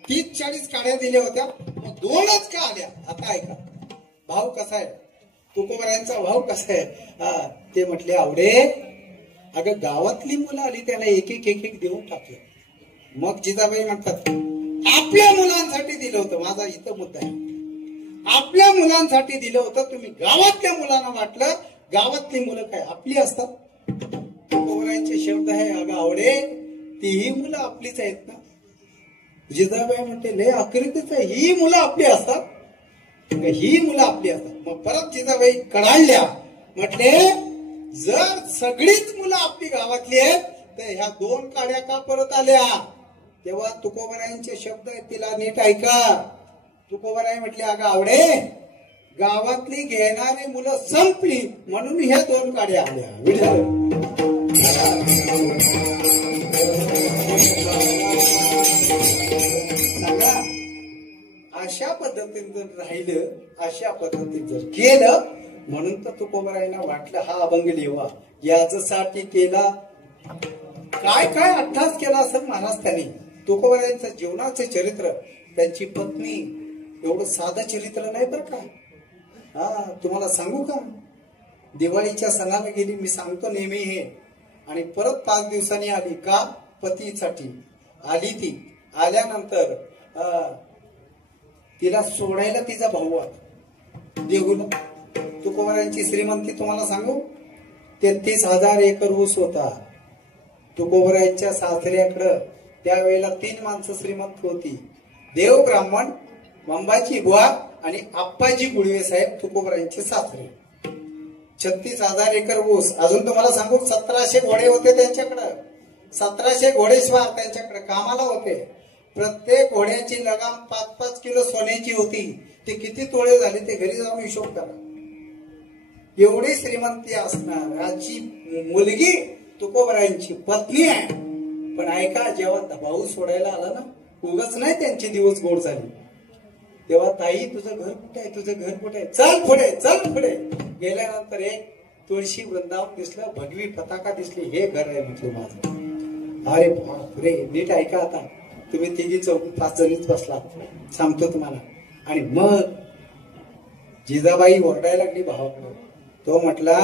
30-40 काड्या दिल्या होत्या, मग 2च का आल्या? आता ऐका भाव कसा आहे, तुकोबरायांचा भाव कसा आहे. ते म्हटले आवडे अगं गावातली मुलं आली, त्याला एक एक देऊन टाकलं. मग जिजाबाई म्हणतात आपल्या मुलांसाठी दिलं होतं. माझा इथं मुद्दा आहे. आपल्या मुलांसाठी दिलं होतं, तुम्ही गावातल्या मुलांना वाटलं. गावातली मुलं काय आपली असतात? तुकोबरायांचे शब्द आहे अगं आवडे तीही मुलं आपलीच आहेत ना. जिजाबाई म्हणते लय आकृतीच आहे, ही मुलं आपली असतात, ही मुलं आपली असतात. मग परत जिजाबाई कडाळल्या. म्हटले जर सगळीच मुलं आपली गावातली आहेत तर ह्या 2 काड्या का परत आल्या? तेव्हा तुकोबरायांचे शब्द आहेत, तिला नीट ऐका. तुकोबराय म्हटले अगं आवडे गावातली घेणारी मुलं संपली म्हणून ह्या 2 काड्या आल्या. सांगा अशा पद्धतीने जर राहिलं, अशा पद्धतीने जर केलं, म्हणून तर तुकोबरायांना वाटलं हा अभंग लिहावा. याच्यासाठी केला काय काय अट्टास केला असं महाराज त्यांनी. तुकोबरायांचं जीवनाचं चरित्र, त्यांची पत्नी, एवढं साधं चरित्र नाही बरं का. तुम्हाला सांगू का, दिवाळीच्या सणाला गेली, मी सांगतो नेहमी हे, आणि परत 5 दिवसांनी आली. का? पतीसाठी आली. ती आल्यानंतर तिला सोडायला तिचा भाऊ आला देहूला. तुकोबरायांची श्रीमंती तुम्हाला सांगू, 33,000 एकर ऊस होता. तुकोबरायांच्या सासऱ्याकडं त्यावेळेला 3 माणसं श्रीमंत होती. देव ब्राह्मण, मंबाची बुवा आणि आप्पाजी गुळवे साहेब तुकोबरायांचे सासरे. 36,000 एकर ऊस. अजून तुम्हाला सांगू 1700 घोडे होते त्यांच्याकडं. 1700 घोडेस्वार त्यांच्याकडे कामाला होते. प्रत्येक घोड्याची लगाम 5-5 किलो सोन्याची होती. ते किती तोळे झाले ते घरी जाऊन हिशोब करा. एवढी श्रीमंती असणाराची मुलगी तुकोबरायांची पत्नी आहे. पण ऐका, जेव्हा भाऊ सोडायला आला ना, उगाच नाही त्यांचे दिवस गोड झाले. तेव्हा ताई तुझं घर कुठे आहे, तुझं घर कुठे आहे, चल पुढे चल पुढे. गेल्यानंतर एक तुळशी वृंदावन दिसलं, भगवी पताका दिसली, हे घर आहे म्हटलं माझं. अरे बापरे, नीट ऐका आता, तुम्ही तिघी चौकी 5 जणीच बसला, सांगतो तुम्हाला. आणि मग जिजाबाई ओरडायला लागली भावाकडे. तो म्हटला,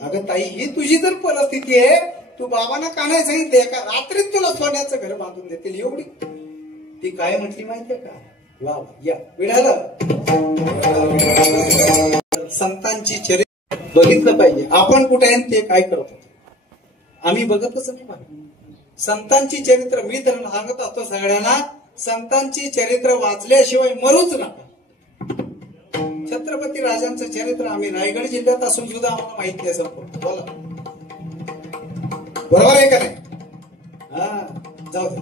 अगं ताई ही तुझी जर परिस्थिती आहे, तू बाबांना का नाही सांगितले, एका रात्रीत तुला सोन्याचं घर बांधून देतील एवढी. ती काय म्हटली माहितीये का, वा या विढाल संतांची चरित्र बघितलं पाहिजे. आपण कुठे आहे ते काय करतो आम्ही बघतच नाही. संतांची चरित्र मी तर सांगत असतो सगळ्यांना, संतांची चरित्र वाचल्याशिवाय मरूच नका. छत्रपती राजांचं चरित्र आम्ही रायगड जिल्ह्यात असून सुद्धा आम्हाला माहित नाही संपूर्ण. बोला बरोबर आहे का नाही? हा जाऊ दे.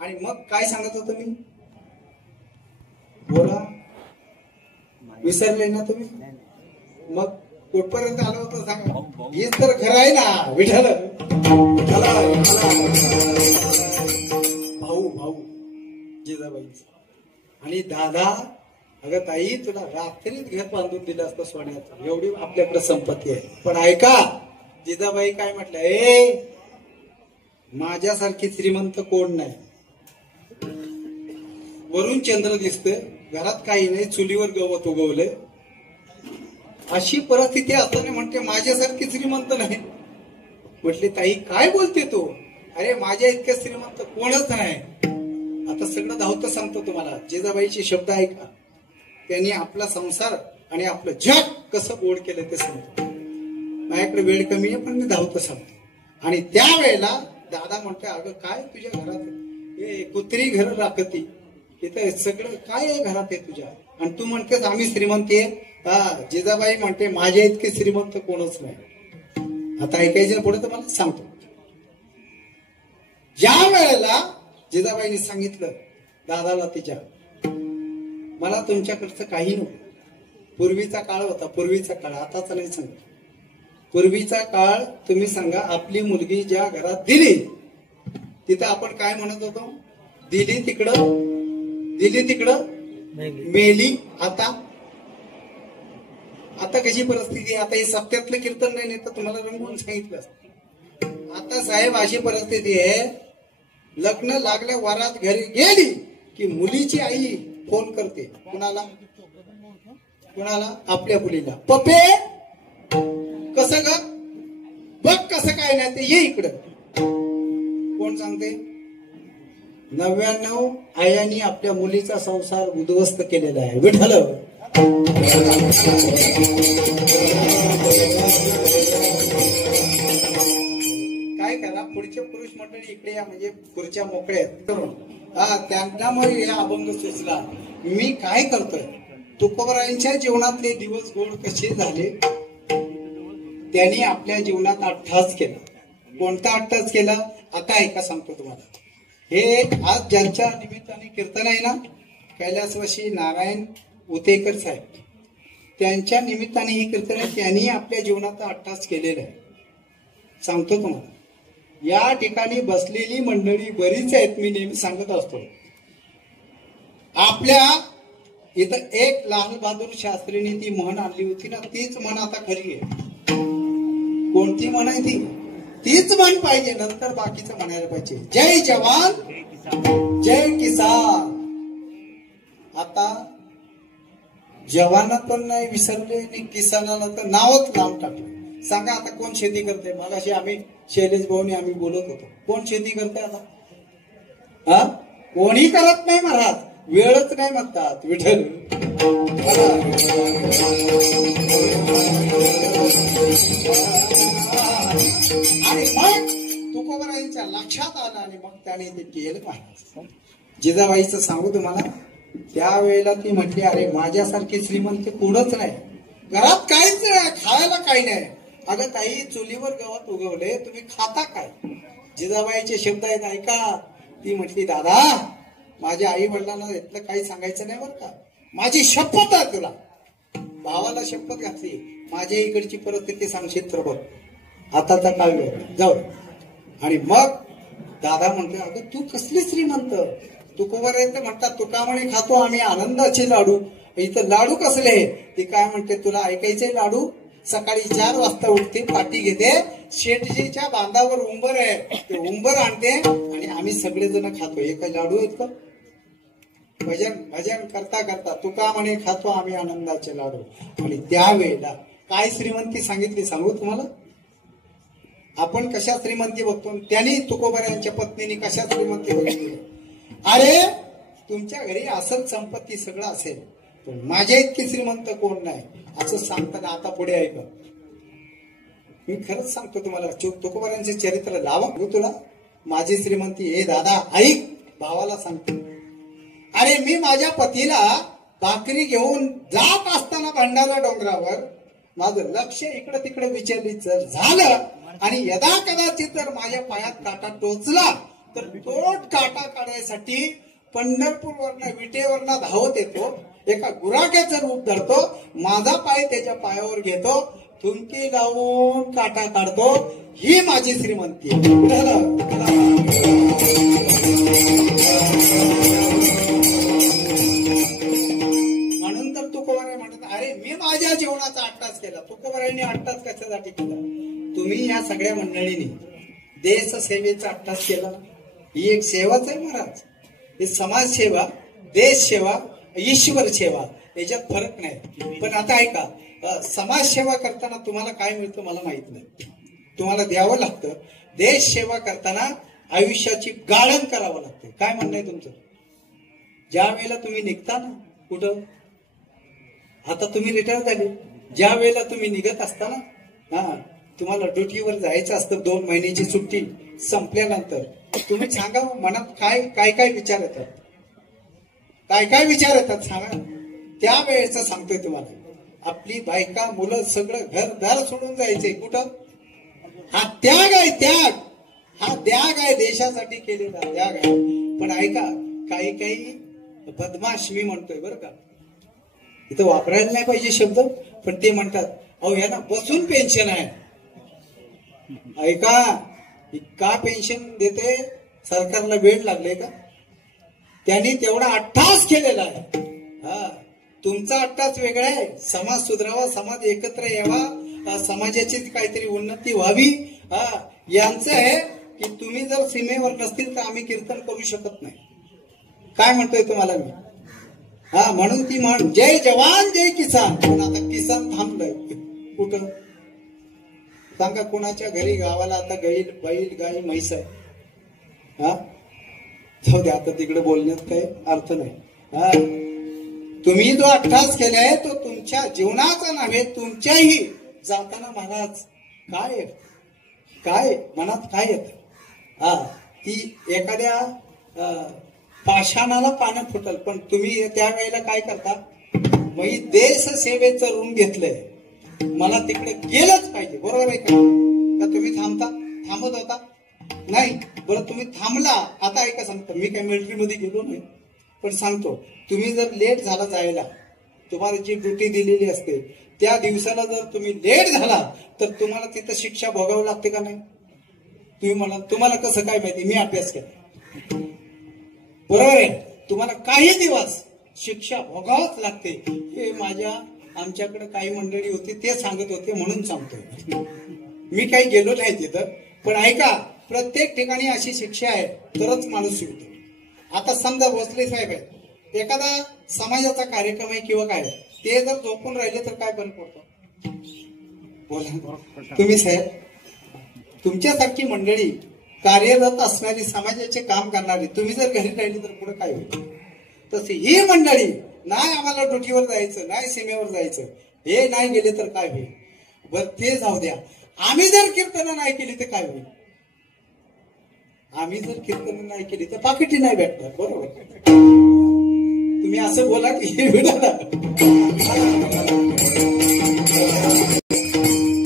आणि मग काय सांगत होतो मी, बोला विसरले ना तुम्ही. मग कुठपर्यंत आलो होतो सांगा. हेच तर खरं आहे ना विठ्ठल. भाऊ भाऊ जिजाबाई आणि दादा, अगं ताई तुला रात्रीच घर बांधून दिलं असतं सोन्याचं, एवढी आपल्याकडे संपत्ती आहे. पण ऐका जिजाबाई काय म्हटलं, ए माझ्यासारखी श्रीमंत कोण नाही. वरून चंद्र दिसतं, घरात काही नाही, चुलीवर गवत उगवलंय, अशी परिस्थिती असताना म्हणते माझ्यासारखी श्रीमंत नाही. म्हटले ताई काय बोलते तू, अरे माझ्या इतक्या श्रीमंत कोणच नाही. आता सगळं धावतं सांगतो तुम्हाला. जिजाबाईचे शब्द ऐका, त्यांनी आपला संसार आणि आपलं जग कसं गोड केलं ते सांगतो. माझ्याकडे वेळ कमी आहे पण मी धावतं सांगतो. आणि त्यावेळेला दादा म्हणतोय, अगं काय तुझ्या घरात हे कुत्री घर राखती, इथं सगळं काय आहे घरात आहे तुझ्या, आणि तू म्हणतेस आम्ही श्रीमंती आहे. हा जिजाबाई म्हणते माझ्या इतके श्रीमंत कोणच नाही. आता ऐकायचं पुढे तर मला सांगतो. ज्या वेळेला जिजाबाईंनी सांगितलं दादाला तिच्या, मला तुमच्याकडचं काही नको. पूर्वीचा काळ होता, पूर्वीचा काळ, आताचा नाही सांगत. पूर्वीचा काळ तुम्ही सांगा, आपली मुलगी ज्या घरात दिली तिथं आपण काय म्हणत होतो, दिली तिकडं मेली. आता कशी परिस्थिती, आता हे सप्त्यातलं कीर्तन नाही तर तुम्हाला रंगवून सांगितलं. आता साहेब अशी परिस्थिती आहे, लग्न लागल्या वरात घरी गेली की मुलीची आई फोन करते. कुणाला आपल्या मुलीला, पप्पे कसं ग, बघ कसं काय नाही ते, ये इकडं. कोण सांगते, 99 आयांनी आपल्या मुलीचा संसार उद्ध्वस्त केलेला आहे. विठ्ठल काय करा, पुढचे पुरुष मंडळी इकडे या, म्हणजे पुढच्या मोकळ्या हा त्यांना मग या अभंग सुचला. मी काय करतोय, तुकोबरायांच्या जीवनातले दिवस गोड कसे झाले, त्यांनी आपल्या जीवनात अट्टहास केला. कोणता अट्टहास केला आता ऐका सांगतो तुम्हाला. हे आज ज्यांच्या निमित्ताने कीर्तन आहे ना, कैलासवासी नारायण उतेकर साहेब, त्यांच्या निमित्ताने ही कीर्तन आहे. त्यांनी आपल्या जीवनाचा अट्टहास केलेला आहे. सांगतो तुम्हाला, या ठिकाणी बसलेली मंडळी बरीच आहेत. मी नेहमी सांगत असतो, आपल्या इथं एक लाल बहादूर शास्त्रीने ती म्हण आणली होती ना, तीच म्हण आता खरी आहे. कोणती म्हण आहे ती, तीच म्हण पाहिजे, नंतर बाकीचं म्हणायला पाहिजे. जय जवान जय किसान. आता जवाना पण नाही विसरले आणि किसानाला तर नावच लावून टाकलं. सांगा आता कोण शेती करते. मगाशी आम्ही शैलेश भाऊनी आम्ही बोलत होतो, कोण शेती करते आता, हा कोणी करत नाही महाराज, वेळच नाही म्हणतात. विठ्ठल आणि मग तुकोबरायांच्या लक्षात आलं आणि मग त्याने ते केलं महाराज. जिजाबाईचं सांगू तुम्हाला, त्यावेळेला ती म्हटली, अरे माझ्यासारखी श्रीमंत कोणच नाही, घरात काहीच नाही, खायला काही नाही. अगं काही चुलीवर गवत उगवले, तुम्ही खाता काय. जिजाबाईचे शब्द आहेत ऐका. ती म्हटली, दादा माझ्या आई वडिलांना इथलं काही सांगायचं नाही बरं का, माझी शपथ आहे तुला. भावाला शपथ घातली, माझ्या इकडची परिस्थिती सांगशील तर बघ, आताचा काळ जाऊ. आणि मग दादा म्हणतो, अगं तू कसली श्रीमंत, तुकोबरायचं म्हणतात तुका म्हणे खातो आम्ही आनंदाचे लाडू. इथं लाडू कसले ती काय म्हणते तुला ऐकायचे लाडू. सकाळी 4 वाजता उठते, पाठी घेते, शेटजीच्या बांधावर उंबर आहे ते उंबर आणते आणि आम्ही सगळेजण खातो. हे काय लाडू आहेत का. भजन भजन करता करता तुका म्हणे खातो आम्ही आनंदाचे लाडू. आणि त्यावेळेला काय श्रीमंती सांगितली सांगू तुम्हाला. आपण कशा श्रीमंती बघतो, त्यांनी तुकोबरायांच्या पत्नीने कशा श्रीमंती बघितली. अरे तुमच्या घरी असल संपत्ती सगळं असेल पण माझ्या इतकी श्रीमंत कोण नाही असं सांगताना आता पुढे ऐका. मी खरंच सांगतो तुम्हाला, तुकोबरायांचे चरित्र लावा तुला. माझी श्रीमंती हे दादा ऐक, भावाला सांगतो. अरे मी माझ्या पतीला भाकरी घेऊन जात असताना भंडारा डोंगरावर माझं लक्ष इकडे तिकडे विचलित झालं आणि यदा कदाचित जर माझ्या पायात काटा टोचला तर तो काटा काढण्यासाठी पंढरपूरवरनं विटेवरनं धावत येतो, एका गुराख्याचं रूप धरतो, माझा पाय त्याच्या पायावर घेतो, थुंकी लावून काटा काढतो. ही माझी श्रीमंती. म्हणून तर तुकोबाराय म्हणतात अरे मी माझ्या जीवनाचा अट्टास केला. तुकोबारायांनी अट्टास कशासाठी केला. तुम्ही या सगळ्या मंडळींनी देश सेवेचा अट्टास केला. ही एक सेवाच आहे महाराज. ही समाज सेवा, देश सेवा, ईश्वर सेवा याच्यात फरक नाही. पण आता ऐका, समाज सेवा करताना तुम्हाला काय मिळतं मला माहित नाही. तुम्हाला द्यावं लागतं. देश सेवा करताना आयुष्याची गाळण करावं लागते. काय म्हणणं आहे तुमचं. ज्या वेळेला तुम्ही निघता ना कुठं, आता तुम्ही रिटायर झाले, ज्या वेळेला तुम्ही निघत असताना तुम्हाला ड्युटीवर जायचं असतं, 2 महिन्याची सुट्टी संपल्यानंतर तुम्ही सांगा मनात काय काय काय विचार येतात, काय काय विचार येतात सांगा. त्यावेळेचं सांगतोय तुम्हाला. आपली बायका मुलं सगळं घरदार सोडून जायचंय कुठं. हा त्याग आहे, त्याग. हा त्याग आहे, देशासाठी केलेला त्याग आहे. पण ऐका काही काही बदमाश मी म्हणतोय बरं का, इथं वापरायला नाही पाहिजे शब्द, पण ते म्हणतात अहो यांना बसून पेन्शन आहे. ऐका का पेन्शन देते, सरकारला वेळ लागले का. त्यांनी तेवढा अट्टास केलेला आहे. तुमचा अट्टास वेगळा आहे. समाज सुधारावा, समाज एकत्र यावा, समाजाची काहीतरी उन्नती व्हावी. यांचं आहे की तुम्ही जर सीमेवर नसतील तर आम्ही कीर्तन करू शकत नाही. काय म्हणतोय तुम्हाला मी. म्हणून ती म्हण जय जवान जय किसान. पण आता किसान थांबलंय कुठं सांगा. कोणाच्या घरी गावाला आता बैल गाई म्हैस आहे. जाऊ द्या, आता तिकडे बोलण्यात काही अर्थ नाही. तुम्ही जो अट्टास केलाय तो तुमच्या जीवनाचा नव्हे, तुमच्याही जाताना महाराज काय काय मनात काय येत. ती एखाद्या पाषाणाला पानं फुटल, पण तुम्ही त्यावेळेला काय करता. मी देश सेवेचं ऋण घेतलंय, मला तिकडे गेलंच पाहिजे. बरोबर आहे का. तुम्ही थांबत होता नाही. बरं तुम्ही थांबला. आता ऐका सांगतो, मी काय मिलिटरीमध्ये गेलो नाही, पण सांगतो तुम्ही जर लेट झाला जायला, तुम्हाला जी ड्युटी दिलेली असते त्या दिवसाला जर तुम्ही लेट झाला तर तुम्हाला तिथं शिक्षा भोगावी लागते का नाही. तुम्ही म्हणा तुम्हाला कसं काय माहिती, मी अभ्यास केला. बरोबर आहे. तुम्हाला काही दिवस शिक्षा भोगावंच लागते. हे आमच्याकडे काही मंडळी होती ते सांगत होते म्हणून सांगतोय. मी काही गेलो नाही तिथं, पण ऐका प्रत्येक ठिकाणी अशी शिक्षा आहे तरच माणूस शिकतो. आता समजा भोसले साहेब आहे, एखादा समाजाचा कार्यक्रम आहे किंवा काय, ते जर झोपून राहिले तर काय बंद पडतो. बोला तुम्ही साहेब, तुमच्यासारखी मंडळी कार्यरत असणारी, समाजाचे काम करणारी, तुम्ही जर घरी राहिली तर पुढे काय होईल. तसे ही मंडळी नाही आम्हाला ड्युटीवर जायचं, नाही सीमेवर जायचं, हे नाही गेले तर काय होईल. बर ते जाऊ द्या. आम्ही जर कीर्तन नाही केली तर काय होईल. आम्ही जर कीर्तन नाही केली तर पाकिटी नाही भेटणार. बरोबर. तुम्ही असं बोला की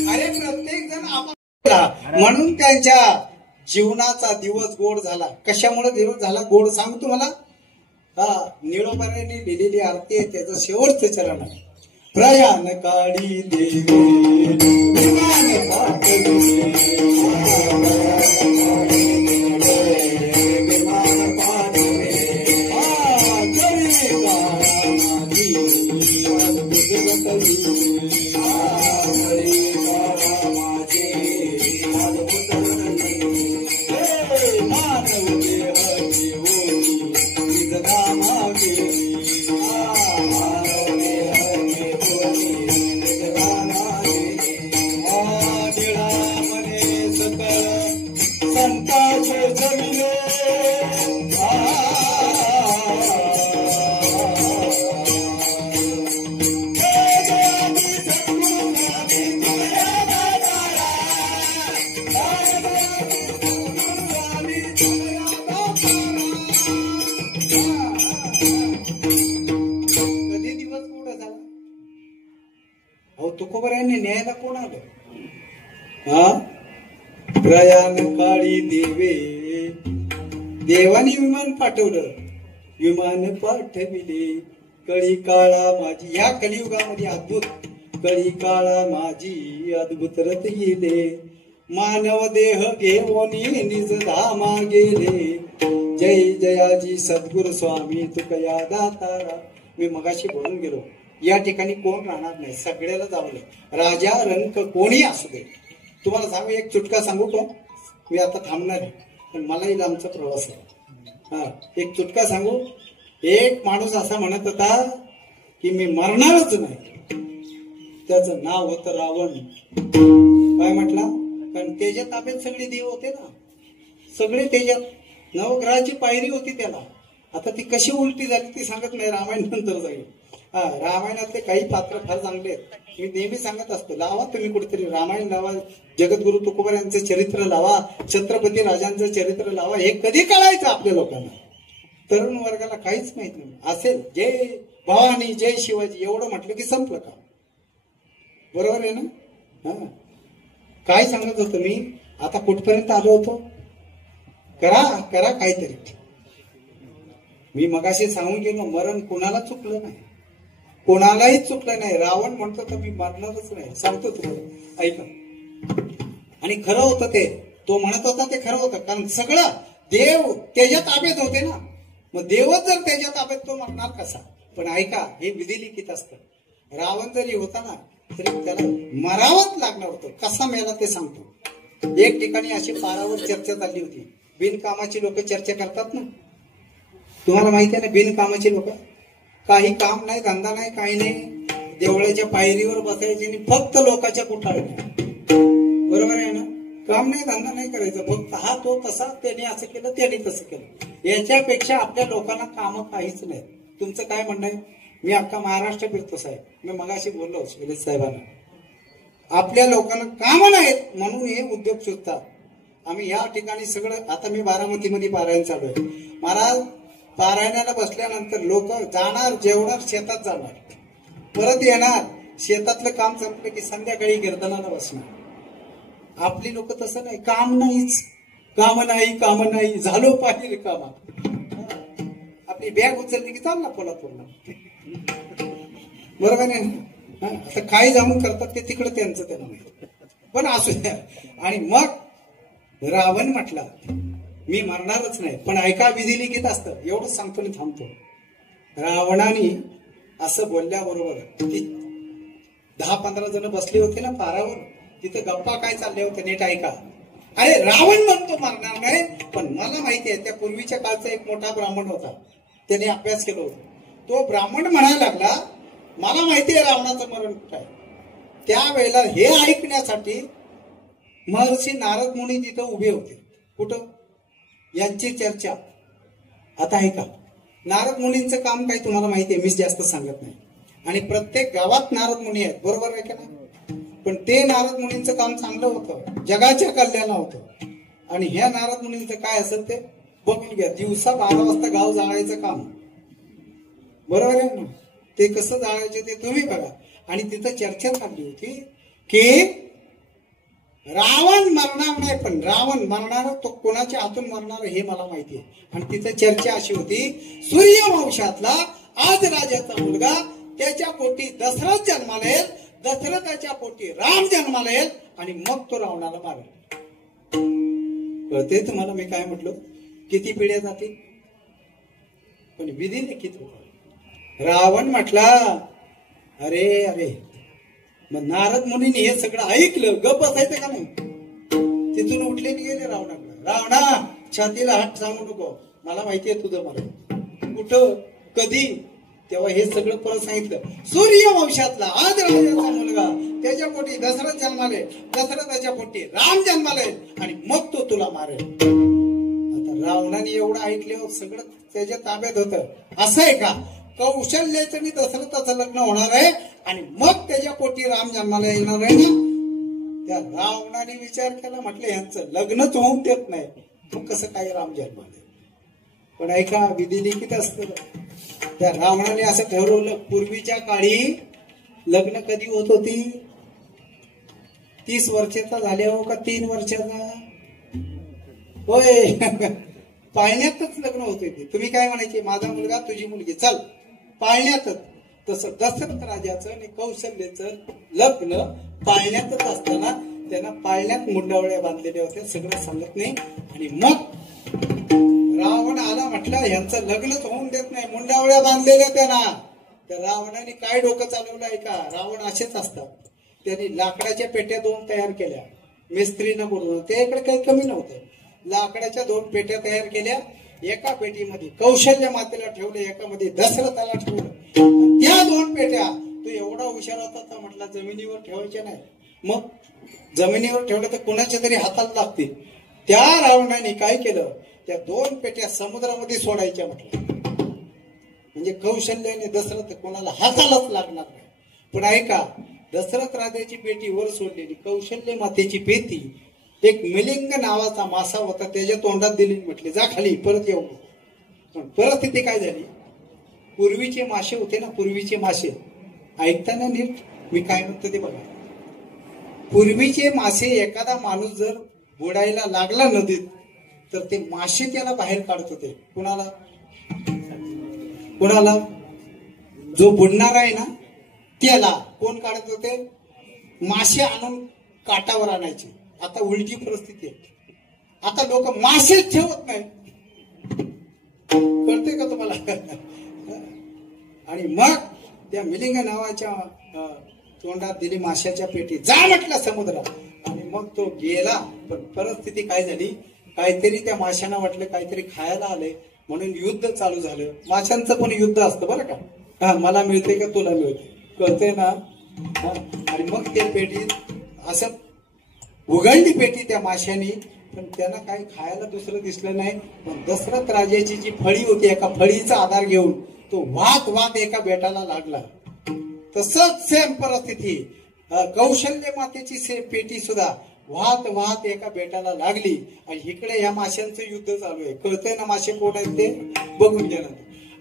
अरे प्रत्येक जण आपण, म्हणून त्यांच्या जीवनाचा दिवस गोड झाला. कशामुळे दिवस झाला गोड सांगू तुम्हाला. निळोबारांनी लिहिलेली आरती आहे, त्याचं शेवटचं चरण आहे. प्रयाण काढी देवे विमान पाठवे, विमान पाठवे तुकोबारायांनी न्यायला कोण आलं? हा, प्रयाण काळी देवानी विमान पाठवलं, विमान पाठविले, कळी काळा माझी, या कलियुगामध्ये अद्भुत कळी काळा माझी अद्भुत रथ गेले, मानव देह घेऊनी निज धामा गेले, जय जयाजी सद्गुरु स्वामी तुकया दातारा. मी मगाशी बोलून गेलो, या ठिकाणी कोण राहणार नाही, सगळ्याला जावलं, राजा रंक कोणी असू दे. तुम्हाला सांगू, एक चुटका सांगू का? मी आता थांबणार आहे, पण मलाही लांबचा प्रवास आहे. हा, एक चुटका सांगू. एक माणूस असा म्हणत होता की मी मरणारच नाही. त्याचं नाव होतं रावण. काय म्हटला? कारण त्याच्या ताब्यात सगळे देव होते ना, सगळे त्याच्यात, नवग्रहाची पायरी होती त्याला. आता ती कशी उलटी झाली ती सांगत नाही, रामायण नंतर जाईल. हा, रामायणातले काही पात्र फार चांगले आहेत. मी नेहमी सांगत असतो, लावा तुम्ही कुठेतरी रामायण लावा, जगद्गुरु तुकोबार यांचं चरित्र लावा, छत्रपती राजांचं चरित्र लावा. हे कधी कळायचं आपल्या लोकांना? तरुण वर्गाला काहीच माहित नाही. असेल जय भवानी जय शिवाजी एवढं म्हटलं की संपलं का? बरोबर आहे ना? हा, काय सांगत होतो मी? आता कुठपर्यंत आलो होतो? करा करा काहीतरी. मी मगाशी सांगून गेलो, मरण कोणाला चुकलं नाही, कोणालाही चुकलं नाही. रावण म्हणतो तर मी मरणारच नाही, सांगतो तुम्हाला, ऐका. आणि खरं होतं ते, तो म्हणत होता ते खरं होतं, कारण सगळं देव त्याच्या ताब्यात होते ना. मग देवच जर त्याच्या ताब्यात, तो मरणार कसा? पण ऐका, हे विधिलिखित असतं. रावण जरी होता ना तरी त्याला मरावंच लागणार होतं. कसा मेला ते सांगतो. एक ठिकाणी अशी पारावर चर्चा चालली होती. बिनकामाची लोक चर्चा करतात ना, तुम्हाला माहिती आहे ना? बिनकामाची लोक, काही काम नाही, धंदा नाही, काही नाही, देवळाच्या पायरीवर बसायचे आणि फक्त लोकांच्या कुठाळ्या. बरोबर आहे ना? काम नाही, धंदा नाही करायचं, फक्त हा तो तसा, त्याने असं केलं, त्याने तसं केलं. याच्यापेक्षा आपल्या लोकांना काम काहीच नाही. तुमचं काय म्हणणं आहे? मी अख्खा महाराष्ट्र फिरतो साहेब. मी मगाशी बोललो सुरेश साहेबांना, आपल्या लोकांना काम नाहीत म्हणून हे उद्योग शोधतात. आम्ही या ठिकाणी सगळं, आता मी बारामतीमध्ये पारायण चालू आहे. महाराज, पारायणाला बसल्यानंतर लोक जाणार, जेवणार, शेतात जाणार, परत येणार, शेतातलं काम संपलं की संध्याकाळी कीर्तनाला बसणार. आपली लोक तसं नाही, काम नाहीच, काम नाही, काम नाही, झालो पाहिजे कामा. आपली बॅग उचलली की चालला कोल्हापूरला. बरोबर आहे ना? आता काय जाऊन करतात ते तिकडे त्यांचं त्यांना माहिती, पण असू द्या. आणि मग रावण म्हटला मी मरणारच नाही, पण ऐका, विधिलिखित असतं. एवढंच सांगतो आणि थांबतो. रावणाने असं बोलल्याबरोबर ती 10-15 जण बसले होते ना पारावर, तिथे गप्पा काय चालले होते नीट ऐका. अरे रावण म्हणतो मरणार नाही, पण मला माहिती आहे त्या पूर्वीच्या काळचा एक मोठा ब्राह्मण होता, त्याने अभ्यास केला होता. तो ब्राह्मण म्हणायला लागला, मला माहिती आहे रावणाचं मरण कुठं आहे. त्यावेळेला हे ऐकण्यासाठी महर्षी नारद मुनी तिथं उभे होते. कुठं? यांची चर्चा. आता ऐका, नारद मुनींचं काम काय तुम्हाला माहिती आहे, मी जास्त सांगत नाही. आणि प्रत्येक गावात नारद मुनी आहेत, बरोबर आहे का नाही? पण ते नारद मुनींचं काम चांगलं होतं, जगाच्या कल्याण होतं. आणि ह्या नारद मुनींचं काय असेल ते बघून घ्या. दिवसा 12 वाजता गाव जाळायचं काम, बरोबर आहे ना? ते कसं जाळायचे ते तुम्ही बघा. आणि तिथं चर्चा चालली होती की रावण मरणार नाही, पण रावण मरणार तो कोणाच्या हातून मरणार हे मला माहिती आहे. आणि तिथं चर्चा अशी होती, सूर्यवंशातला आज राजाचा मुलगा, त्याच्या पोटी दशरथ जन्माला येईल, दशरथाच्या पोटी राम जन्माला येईल, आणि मग तो रावणाला मारेल. कळते तुम्हाला मी काय म्हटलो? किती पिढ्या जातील, पण विधी लिखित होता. रावण म्हटला अरे अरे, मग नारद मुनीने हे सगळं ऐकलं, गप बसायचं का नाही? तिथून उठले गेले रावणाकडे. रावणा, छातीला हात सांगू नको, मला माहिती आहे तुझं मरण कुठं, कधी. तेव्हा हे सगळं परत सांगितलं. सूर्यवंशातला आज राजाचा मुलगा, त्याच्या पोटी दशरथ जन्माले, दशरथाच्या पोटी राम जन्माले, आणि मग तो तुला मारेल. आता रावणाने एवढं ऐकल्यावर सगळं त्याच्या ताब्यात होतं. असं आहे का? कौशल्याचं आणि दशरथाचं लग्न होणार आहे आणि मग त्याच्या पोटी राम जन्माला येणार आहे ना. त्या रावणाने विचार केला, म्हटलं यांचं लग्नच होऊन देत नाही, मग कसं काय राम जन्माला? पण ऐका, विधी लिखित असतं. त्या रावणाने असं ठरवलं, पूर्वीच्या काळी लग्न कधी होत होती? 30 वर्षाचा झाल्या हो का 3 वर्षाचा होय पाळण्यातच लग्न होते ते. तुम्ही काय म्हणायचे, माझा मुलगा तुझी मुलगी चल पाळण्यातच. तसं दशरथ राजाचं आणि कौशल्याचं लग्न पाळण्यातच असताना त्यांना पाळण्यात मुंडावळ्या बांधलेल्या होत्या, सगळं सांगत नाही. आणि मग रावण आला, म्हटलं यांचं लग्नच होऊन देत नाही, मुंडावळ्या बांधलेल्या त्यांना. त्या रावणाने काय डोकं चालवलं आहे का, रावण असेच असतात. त्यांनी लाकडाच्या पेट्या 2 तयार केल्या, मिस्त्रीनं बोलवलं, ते इकडे काही कमी नव्हतं. लाकडाच्या 2 पेट्या तयार केल्या, एका पेटीमध्ये कौशल्य मातेला ठेवलं, एकामध्ये दशरथाला ठेवलं. त्या 2 पेट्या तो एवढा हुशार होता तर म्हटला जमिनीवर ठेवायच्या नाही, मग जमिनीवर ठेवलं तर कोणाच्या तरी हाताला लागतील. त्या रावणाने काय केलं, त्या 2 पेट्या समुद्रामध्ये सोडायच्या म्हटलं, म्हणजे कौशल्य आणि दशरथ कोणाला हातालाच लागणार नाही. पण ऐका, दशरथ राजाची पेटी वर सोडलेली, कौशल्य मातेची पेटी एक मिलिंग नावाचा मासा होता, त्याच्या तोंडात दिली, म्हटले जा खाली, परत येऊ. पण परिस्थिती काय झाली, पूर्वीचे मासे होते ना, पूर्वीचे मासे, ऐकताना नीट मी काय म्हणतो ते बघा. पूर्वीचे मासे, एखादा माणूस जर बुडायला लागला नदीत तर ते मासे त्याला बाहेर काढत होते. कुणाला कुणाला जो बुडणार आहे ना त्याला कोण काढत होते, मासे आणून काटावर आणायचे. आता उलटी परिस्थिती आहे, आता लोक मासेच ठेवत नाही, कळते का तुम्हाला. आणि मग त्या मिलिंग नावाच्या तोंडात दिली माशाच्या पेटी, जा म्हटलं समुद्रात. आणि मग तो गेला. पण परिस्थिती काय झाली, काहीतरी त्या माशांना वाटलं काहीतरी खायला आले, म्हणून युद्ध चालू झालं. माशांचं पण युद्ध असतं बरं का, हा मला मिळते का तुला मिळते, कळते ना. आणि मग ते पेटी असं उघडली पेटी त्या माशांनी, पण त्यांना काही खायला दुसरं दिसलं नाही. पण दशरथ राजाची जी फळी होती, एका फळीचा आधार घेऊन तो वात एका बेटाला लागला. तसंच सेम परिस्थिती कौशल्य मातेची पेटी सुद्धा वाहत एका बेटाला लागली. आणि इकडे या माशांचं युद्ध चालू आहे, कळतंय ना मासे कोण आहेत ते, बघून घ्या.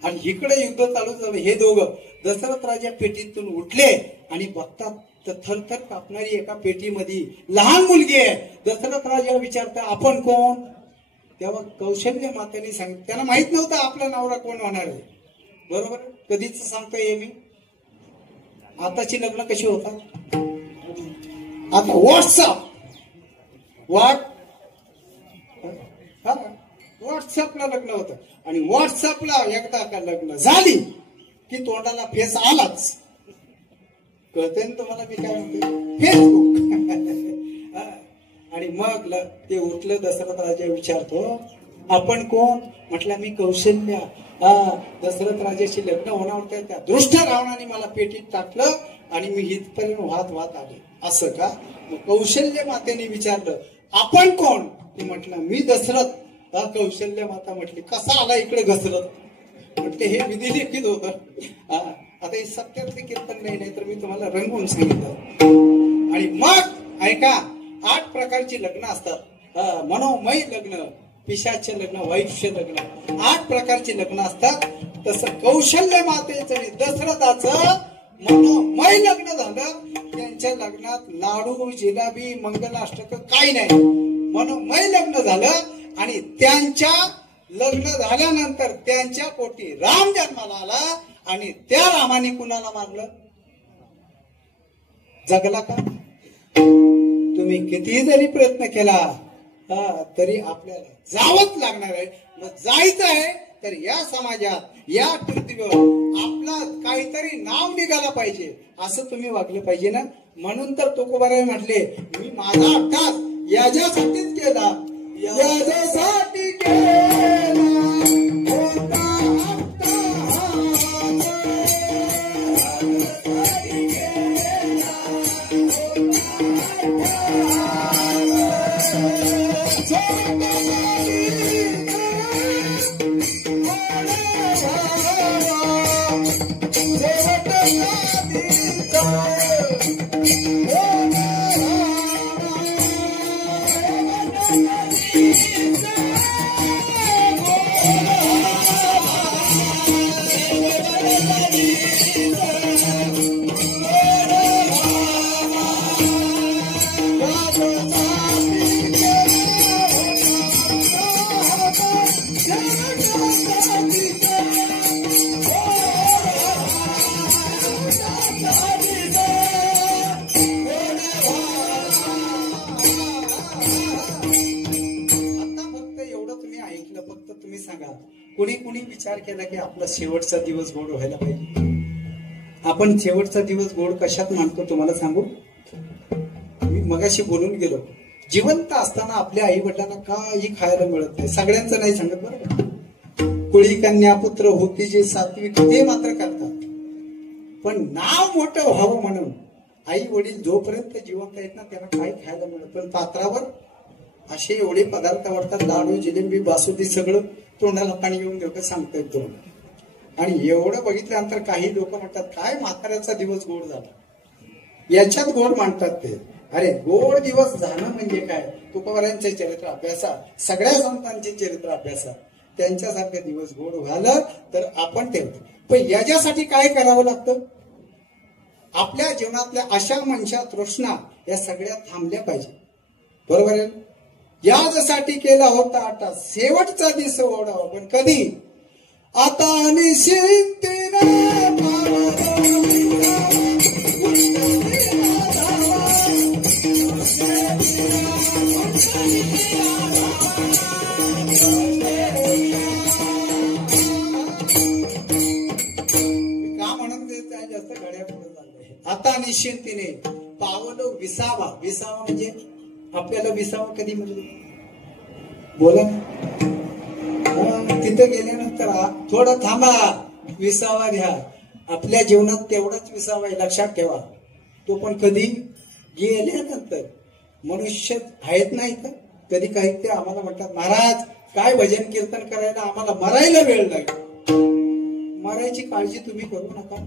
आणि इकडे युद्ध चालू झालं. हे दोघं दशरथ राजा पेटीतून उठले आणि बघतात तर थरथर कापणारी एका पेटीमध्ये लहान मुलगी आहे. दशरथ राजा विचारता आपण कोण, तेव्हा कौशल्य मातेने सांगितलं, त्यांना माहित नव्हतं आपला नवरा कोण होणार आहे. बरोबर, कधीच सांगता येईल मी. आताची लग्न कशी होतात, आता व्हॉट्सअपला लग्न होतं. आणि व्हॉट्सअपला एकदा का लग्न झाली की तोंडाला फेस आलाच. कळते ना तुम्हाला मी काय म्हणते, फेसबुक. आणि मग ते उठलं, दशरथ राजा विचारतो आपण कोण, म्हटलं मी कौशल्य. दशरथ राजाशी लग्न होणार होतं, त्या दृष्ट रावणाने मला पेटीत टाकलं आणि मी इथपर्यंत वाहत आले. असं का. मग कौशल्य मातेने विचारलं आपण कोण, ते म्हटलं मी दशरथ. कौशल्य माता म्हटली कसा आला इकडे घसरत, म्हटले हे विधी लिखित होतं. आता हे सत्यातले कीर्तन नाही, तर मी तुम्हाला रंगवून सांगितलं. आणि मग ऐका, 8 प्रकारची लग्न असतात, मनोमय लग्न, पिशाचे लग्न, वैश्य लग्न, 8 प्रकारची लग्न असतात. तसं कौशल्य मातेचं आणि दशरथाचं मनोमय लग्न झालं. त्यांच्या लग्नात लाडू जिलाबी मंगलाष्टक काही नाही, मनोमय लग्न झालं. आणि त्यांच्या लग्न झाल्यानंतर त्यांच्या पोटी राम जन्माला आला. आणि त्या रामाने कुणाला मारलं, जगला का. तुम्ही किती जरी प्रयत्न केला तरी आपल्याला जावंच लागणार आहे. मग जायचं आहे तर या समाजात, या पृथ्वीवर आपला काहीतरी नाव निघाला पाहिजे, असं तुम्ही वागलं पाहिजे ना. म्हणून तर तुकोबाराय म्हटले, मी माझा अभ्यास याच्यासाठीच केला, याच्यासाठी केला. कोणी विचार केला की आपला शेवटचा दिवस गोड व्हायला पाहिजे? आपण शेवटचा दिवस गोड कशात मानतो तुम्हाला सांगू? मी मगाशी बोलून गेलो, जिवंत असताना आपल्या आई वडिलांना काही खायला मिळत नाही. सगळ्यांचं नाही सांगत बरं का. कुळी कन्या पुत्र होती जे सात्विक ते मात्र करतात, पण नाव मोठं व्हावं म्हणून आई वडील जोपर्यंत जिवंत आहेत ना त्यांना काही खायला मिळत. पण पात्रावर असे एवढे पदार्थ वाटतात, लाडू जिलेबी बासुंदी सगळं तोंडाला पाणी येऊन देऊ सांगता येतो. आणि एवढं बघितल्यानंतर काही लोक म्हणतात काय म्हाताऱ्याचा दिवस गोड झाला, याच्यात गोड मानतात ते. अरे गोड दिवस झालं म्हणजे काय? तुकोबारायांचे चरित्र अभ्यासा, सगळ्या संतांचे चरित्र अभ्यासा, त्यांच्यासारखे दिवस गोड व्हायला तर आपण ठेवतो. पण याच्यासाठी काय करावं लागतं? आपल्या जीवनातल्या आशा मनशा तृष्णा या सगळ्या थांबल्या पाहिजे. बरोबर आहे? यासाठी केला होता आता शेवटचा दिवस ओढावा, पण कधी? आता जास्त घड्या पुढे चाललंय. आता निश्चिंतीने पावलो विसावा. विसावा म्हणजे आपल्याला विसावा कधी म्हणजे बोला तिथे गेल्यानंतर थोडं थांबा, विसावा घ्या. आपल्या जीवनात तेवढाच विसावा आहे, लक्षात ठेवा. तो पण कधी? गेल्यानंतर. मनुष्य आहेत नाही का कधी काही ते आम्हाला म्हणतात महाराज काय भजन कीर्तन करायला आम्हाला मरायला वेळ लागेल. मरायची काळजी तुम्ही करू नका.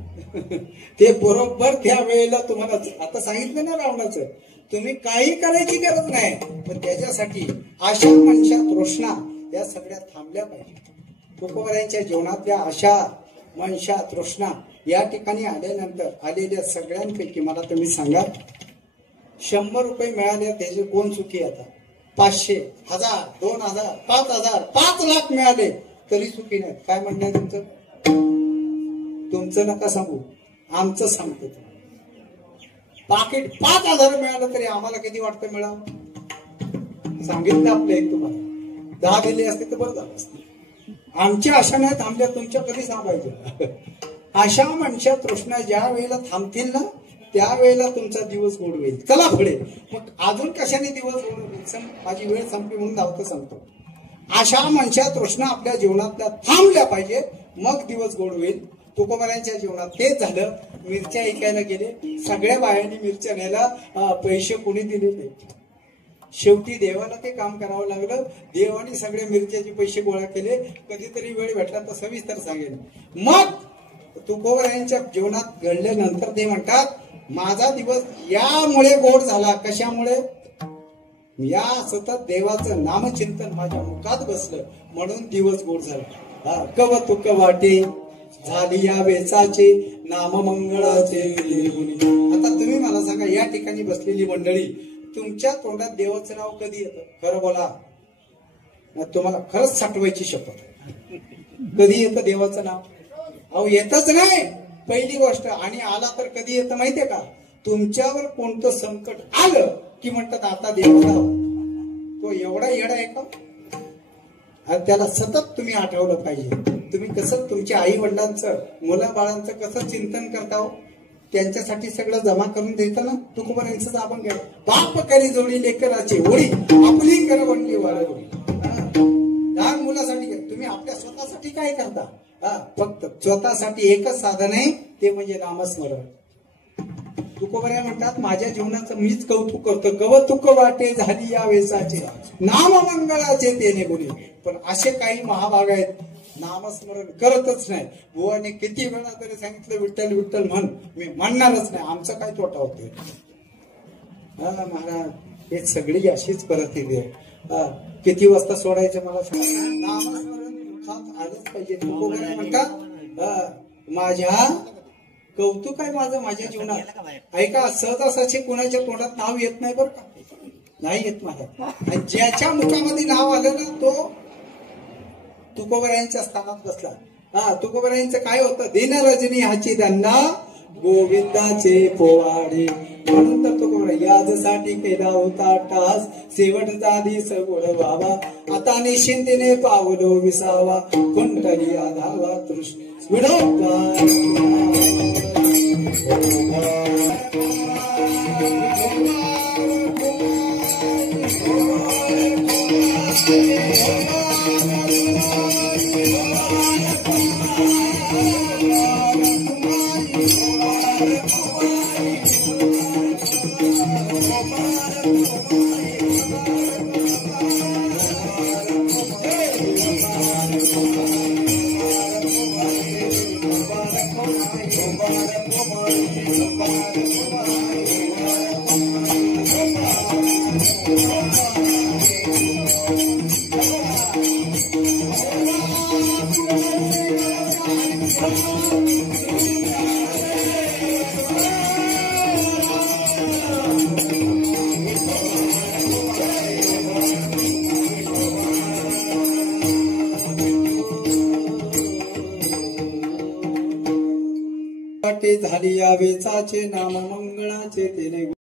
ते बरोबर त्या वेळेला तुम्हाला आता सांगितलं ना रावणाचं, तुम्ही काही करायची गरज नाही, पण त्याच्यासाठी आशा मनशा तृष्णा या सगळ्या थांबल्या पाहिजे. तुकोबारायांच्या जीवनातल्या आशा मनशा तृष्णा या ठिकाणी आल्यानंतर आलेल्या सगळ्यांपैकी मला तुम्ही सांगा, 100 रुपये मिळाले त्याचे कोण सुखी? आता 500, 1000, 2000, 5000, 5 लाख मिळाले तरी सुखी नाहीत. काय म्हणणं आहे तुमचं? तुमचं नका सांगू, आमचं सांगतो. पाकिट 5000 मिळालं तरी आम्हाला किती वाटतं मिळावं? सांगितलं आपलं एक तुम्हाला 10 दिले असते तर बरं झालं असतं. आमच्या आशा नाही थांबल्या, तुमच्या कधी सांगायचं? आशा मनशा तृष्णा ज्या वेळेला थांबतील ना त्यावेळेला तुमचा दिवस गोड होईल. चला पुढे. मग अजून कशाने दिवस गोड होईल? माझी वेळ संपली म्हणून धावतं सांगतो. आशा मनशा तृष्णा आपल्या जीवनातल्या थांबल्या पाहिजे, मग दिवस गोड होईल. तुकोबारायांच्या जीवनात तेच झालं. मिरच्या ऐकायला गेले, सगळ्या बायांनी मिरच्या न्यायला पैसे कोणी दिले नाही. शेवटी देवाला ते काम करावं लागलं. देवाने सगळे मिरच्याचे पैसे गोळा केले. कधीतरी वेळ भेटला तर सविस्तर सांगेल. मग तुकोबारायांच्या जीवनात घडल्यानंतर ते म्हणतात माझा दिवस यामुळे गोड झाला. कशामुळे? या सतत देवाचं नामचिंतन माझ्या मुखात बसलं म्हणून दिवस गोड झाला. कवतुक वाटे झाली या वेचाचे नाममंगळाचे. आता तुम्ही मला सांगा, या ठिकाणी बसलेली मंडळी, तुमच्या तोंडात देवाचं नाव कधी येतं? खरं बोला, तुम्हाला खरंच साठवायची शपथ. कधी येतं देवाचं नाव? अहो येतच नाही पहिली गोष्ट. आणि आला तर कधी येतं माहितीये का? तुमच्यावर कोणतं संकट आलं की म्हणतात आता देवाला. तो एवढा येडा आहे का? आणि त्याला सतत तुम्ही आठवलं पाहिजे. तुम्ही कसं तुमच्या आई वडिलांचं मुलाबाळांचं कसं चिंतन करता, त्यांच्यासाठी सगळं जमा करून द्यायचं ना. तुकोबारायांचं आपण घ्या. बाप करी जोडी लेकराची ओळी आपली कर बनली वाळवडी. लहान मुलासाठी तुम्ही आपल्या स्वतःसाठी काय करता? फक्त स्वतःसाठी एकच साधन आहे, ते म्हणजे नामस्मरण. तुकोबाराय म्हणतात माझ्या जीवनाचं मीच कौतुक करतो. कवतुक वाटे झाली या वेचाचे नाममंगळाचे तेने गुणे. पण असे काही महाभाग आहेत नामस्मरण करतच नाही. बुवाने किती वेळा तरी सांगितलं विठ्ठल विठ्ठल म्हण, मी म्हणणारच नाही. आमचं काय तोटा होते? महाराज हे सगळी अशीच परिस्थिती आहे. किती वाजता सोडायचं मला सांगा. नामस्मरण मुखात आलंच पाहिजे. तुकोबाराय म्हणतात माझ्या कौतुक आहे माझं माझ्या जीवनात. ऐका, सहजासहजी कोणाच्या तोंडात नाव येत नाही बरं का, नाही येत माझा. आणि ज्याच्या मुखामध्ये नाव आलं ना तो तुकोबारायांच्या स्थानात बसला. तुकोबारायांचं काय होतं? दिन रजनी हाची त्यांना गोविंदाचे पोवाडे. म्हणून तर तुकोबाराय याजसाठी केला होता टास शेवटचा दिस गोड व्हावा आता निश्चिंतीने पावलो विसावा कुंटली आधावा तृष्ण झाली या वेचाचे नाम मंगळाचे तेने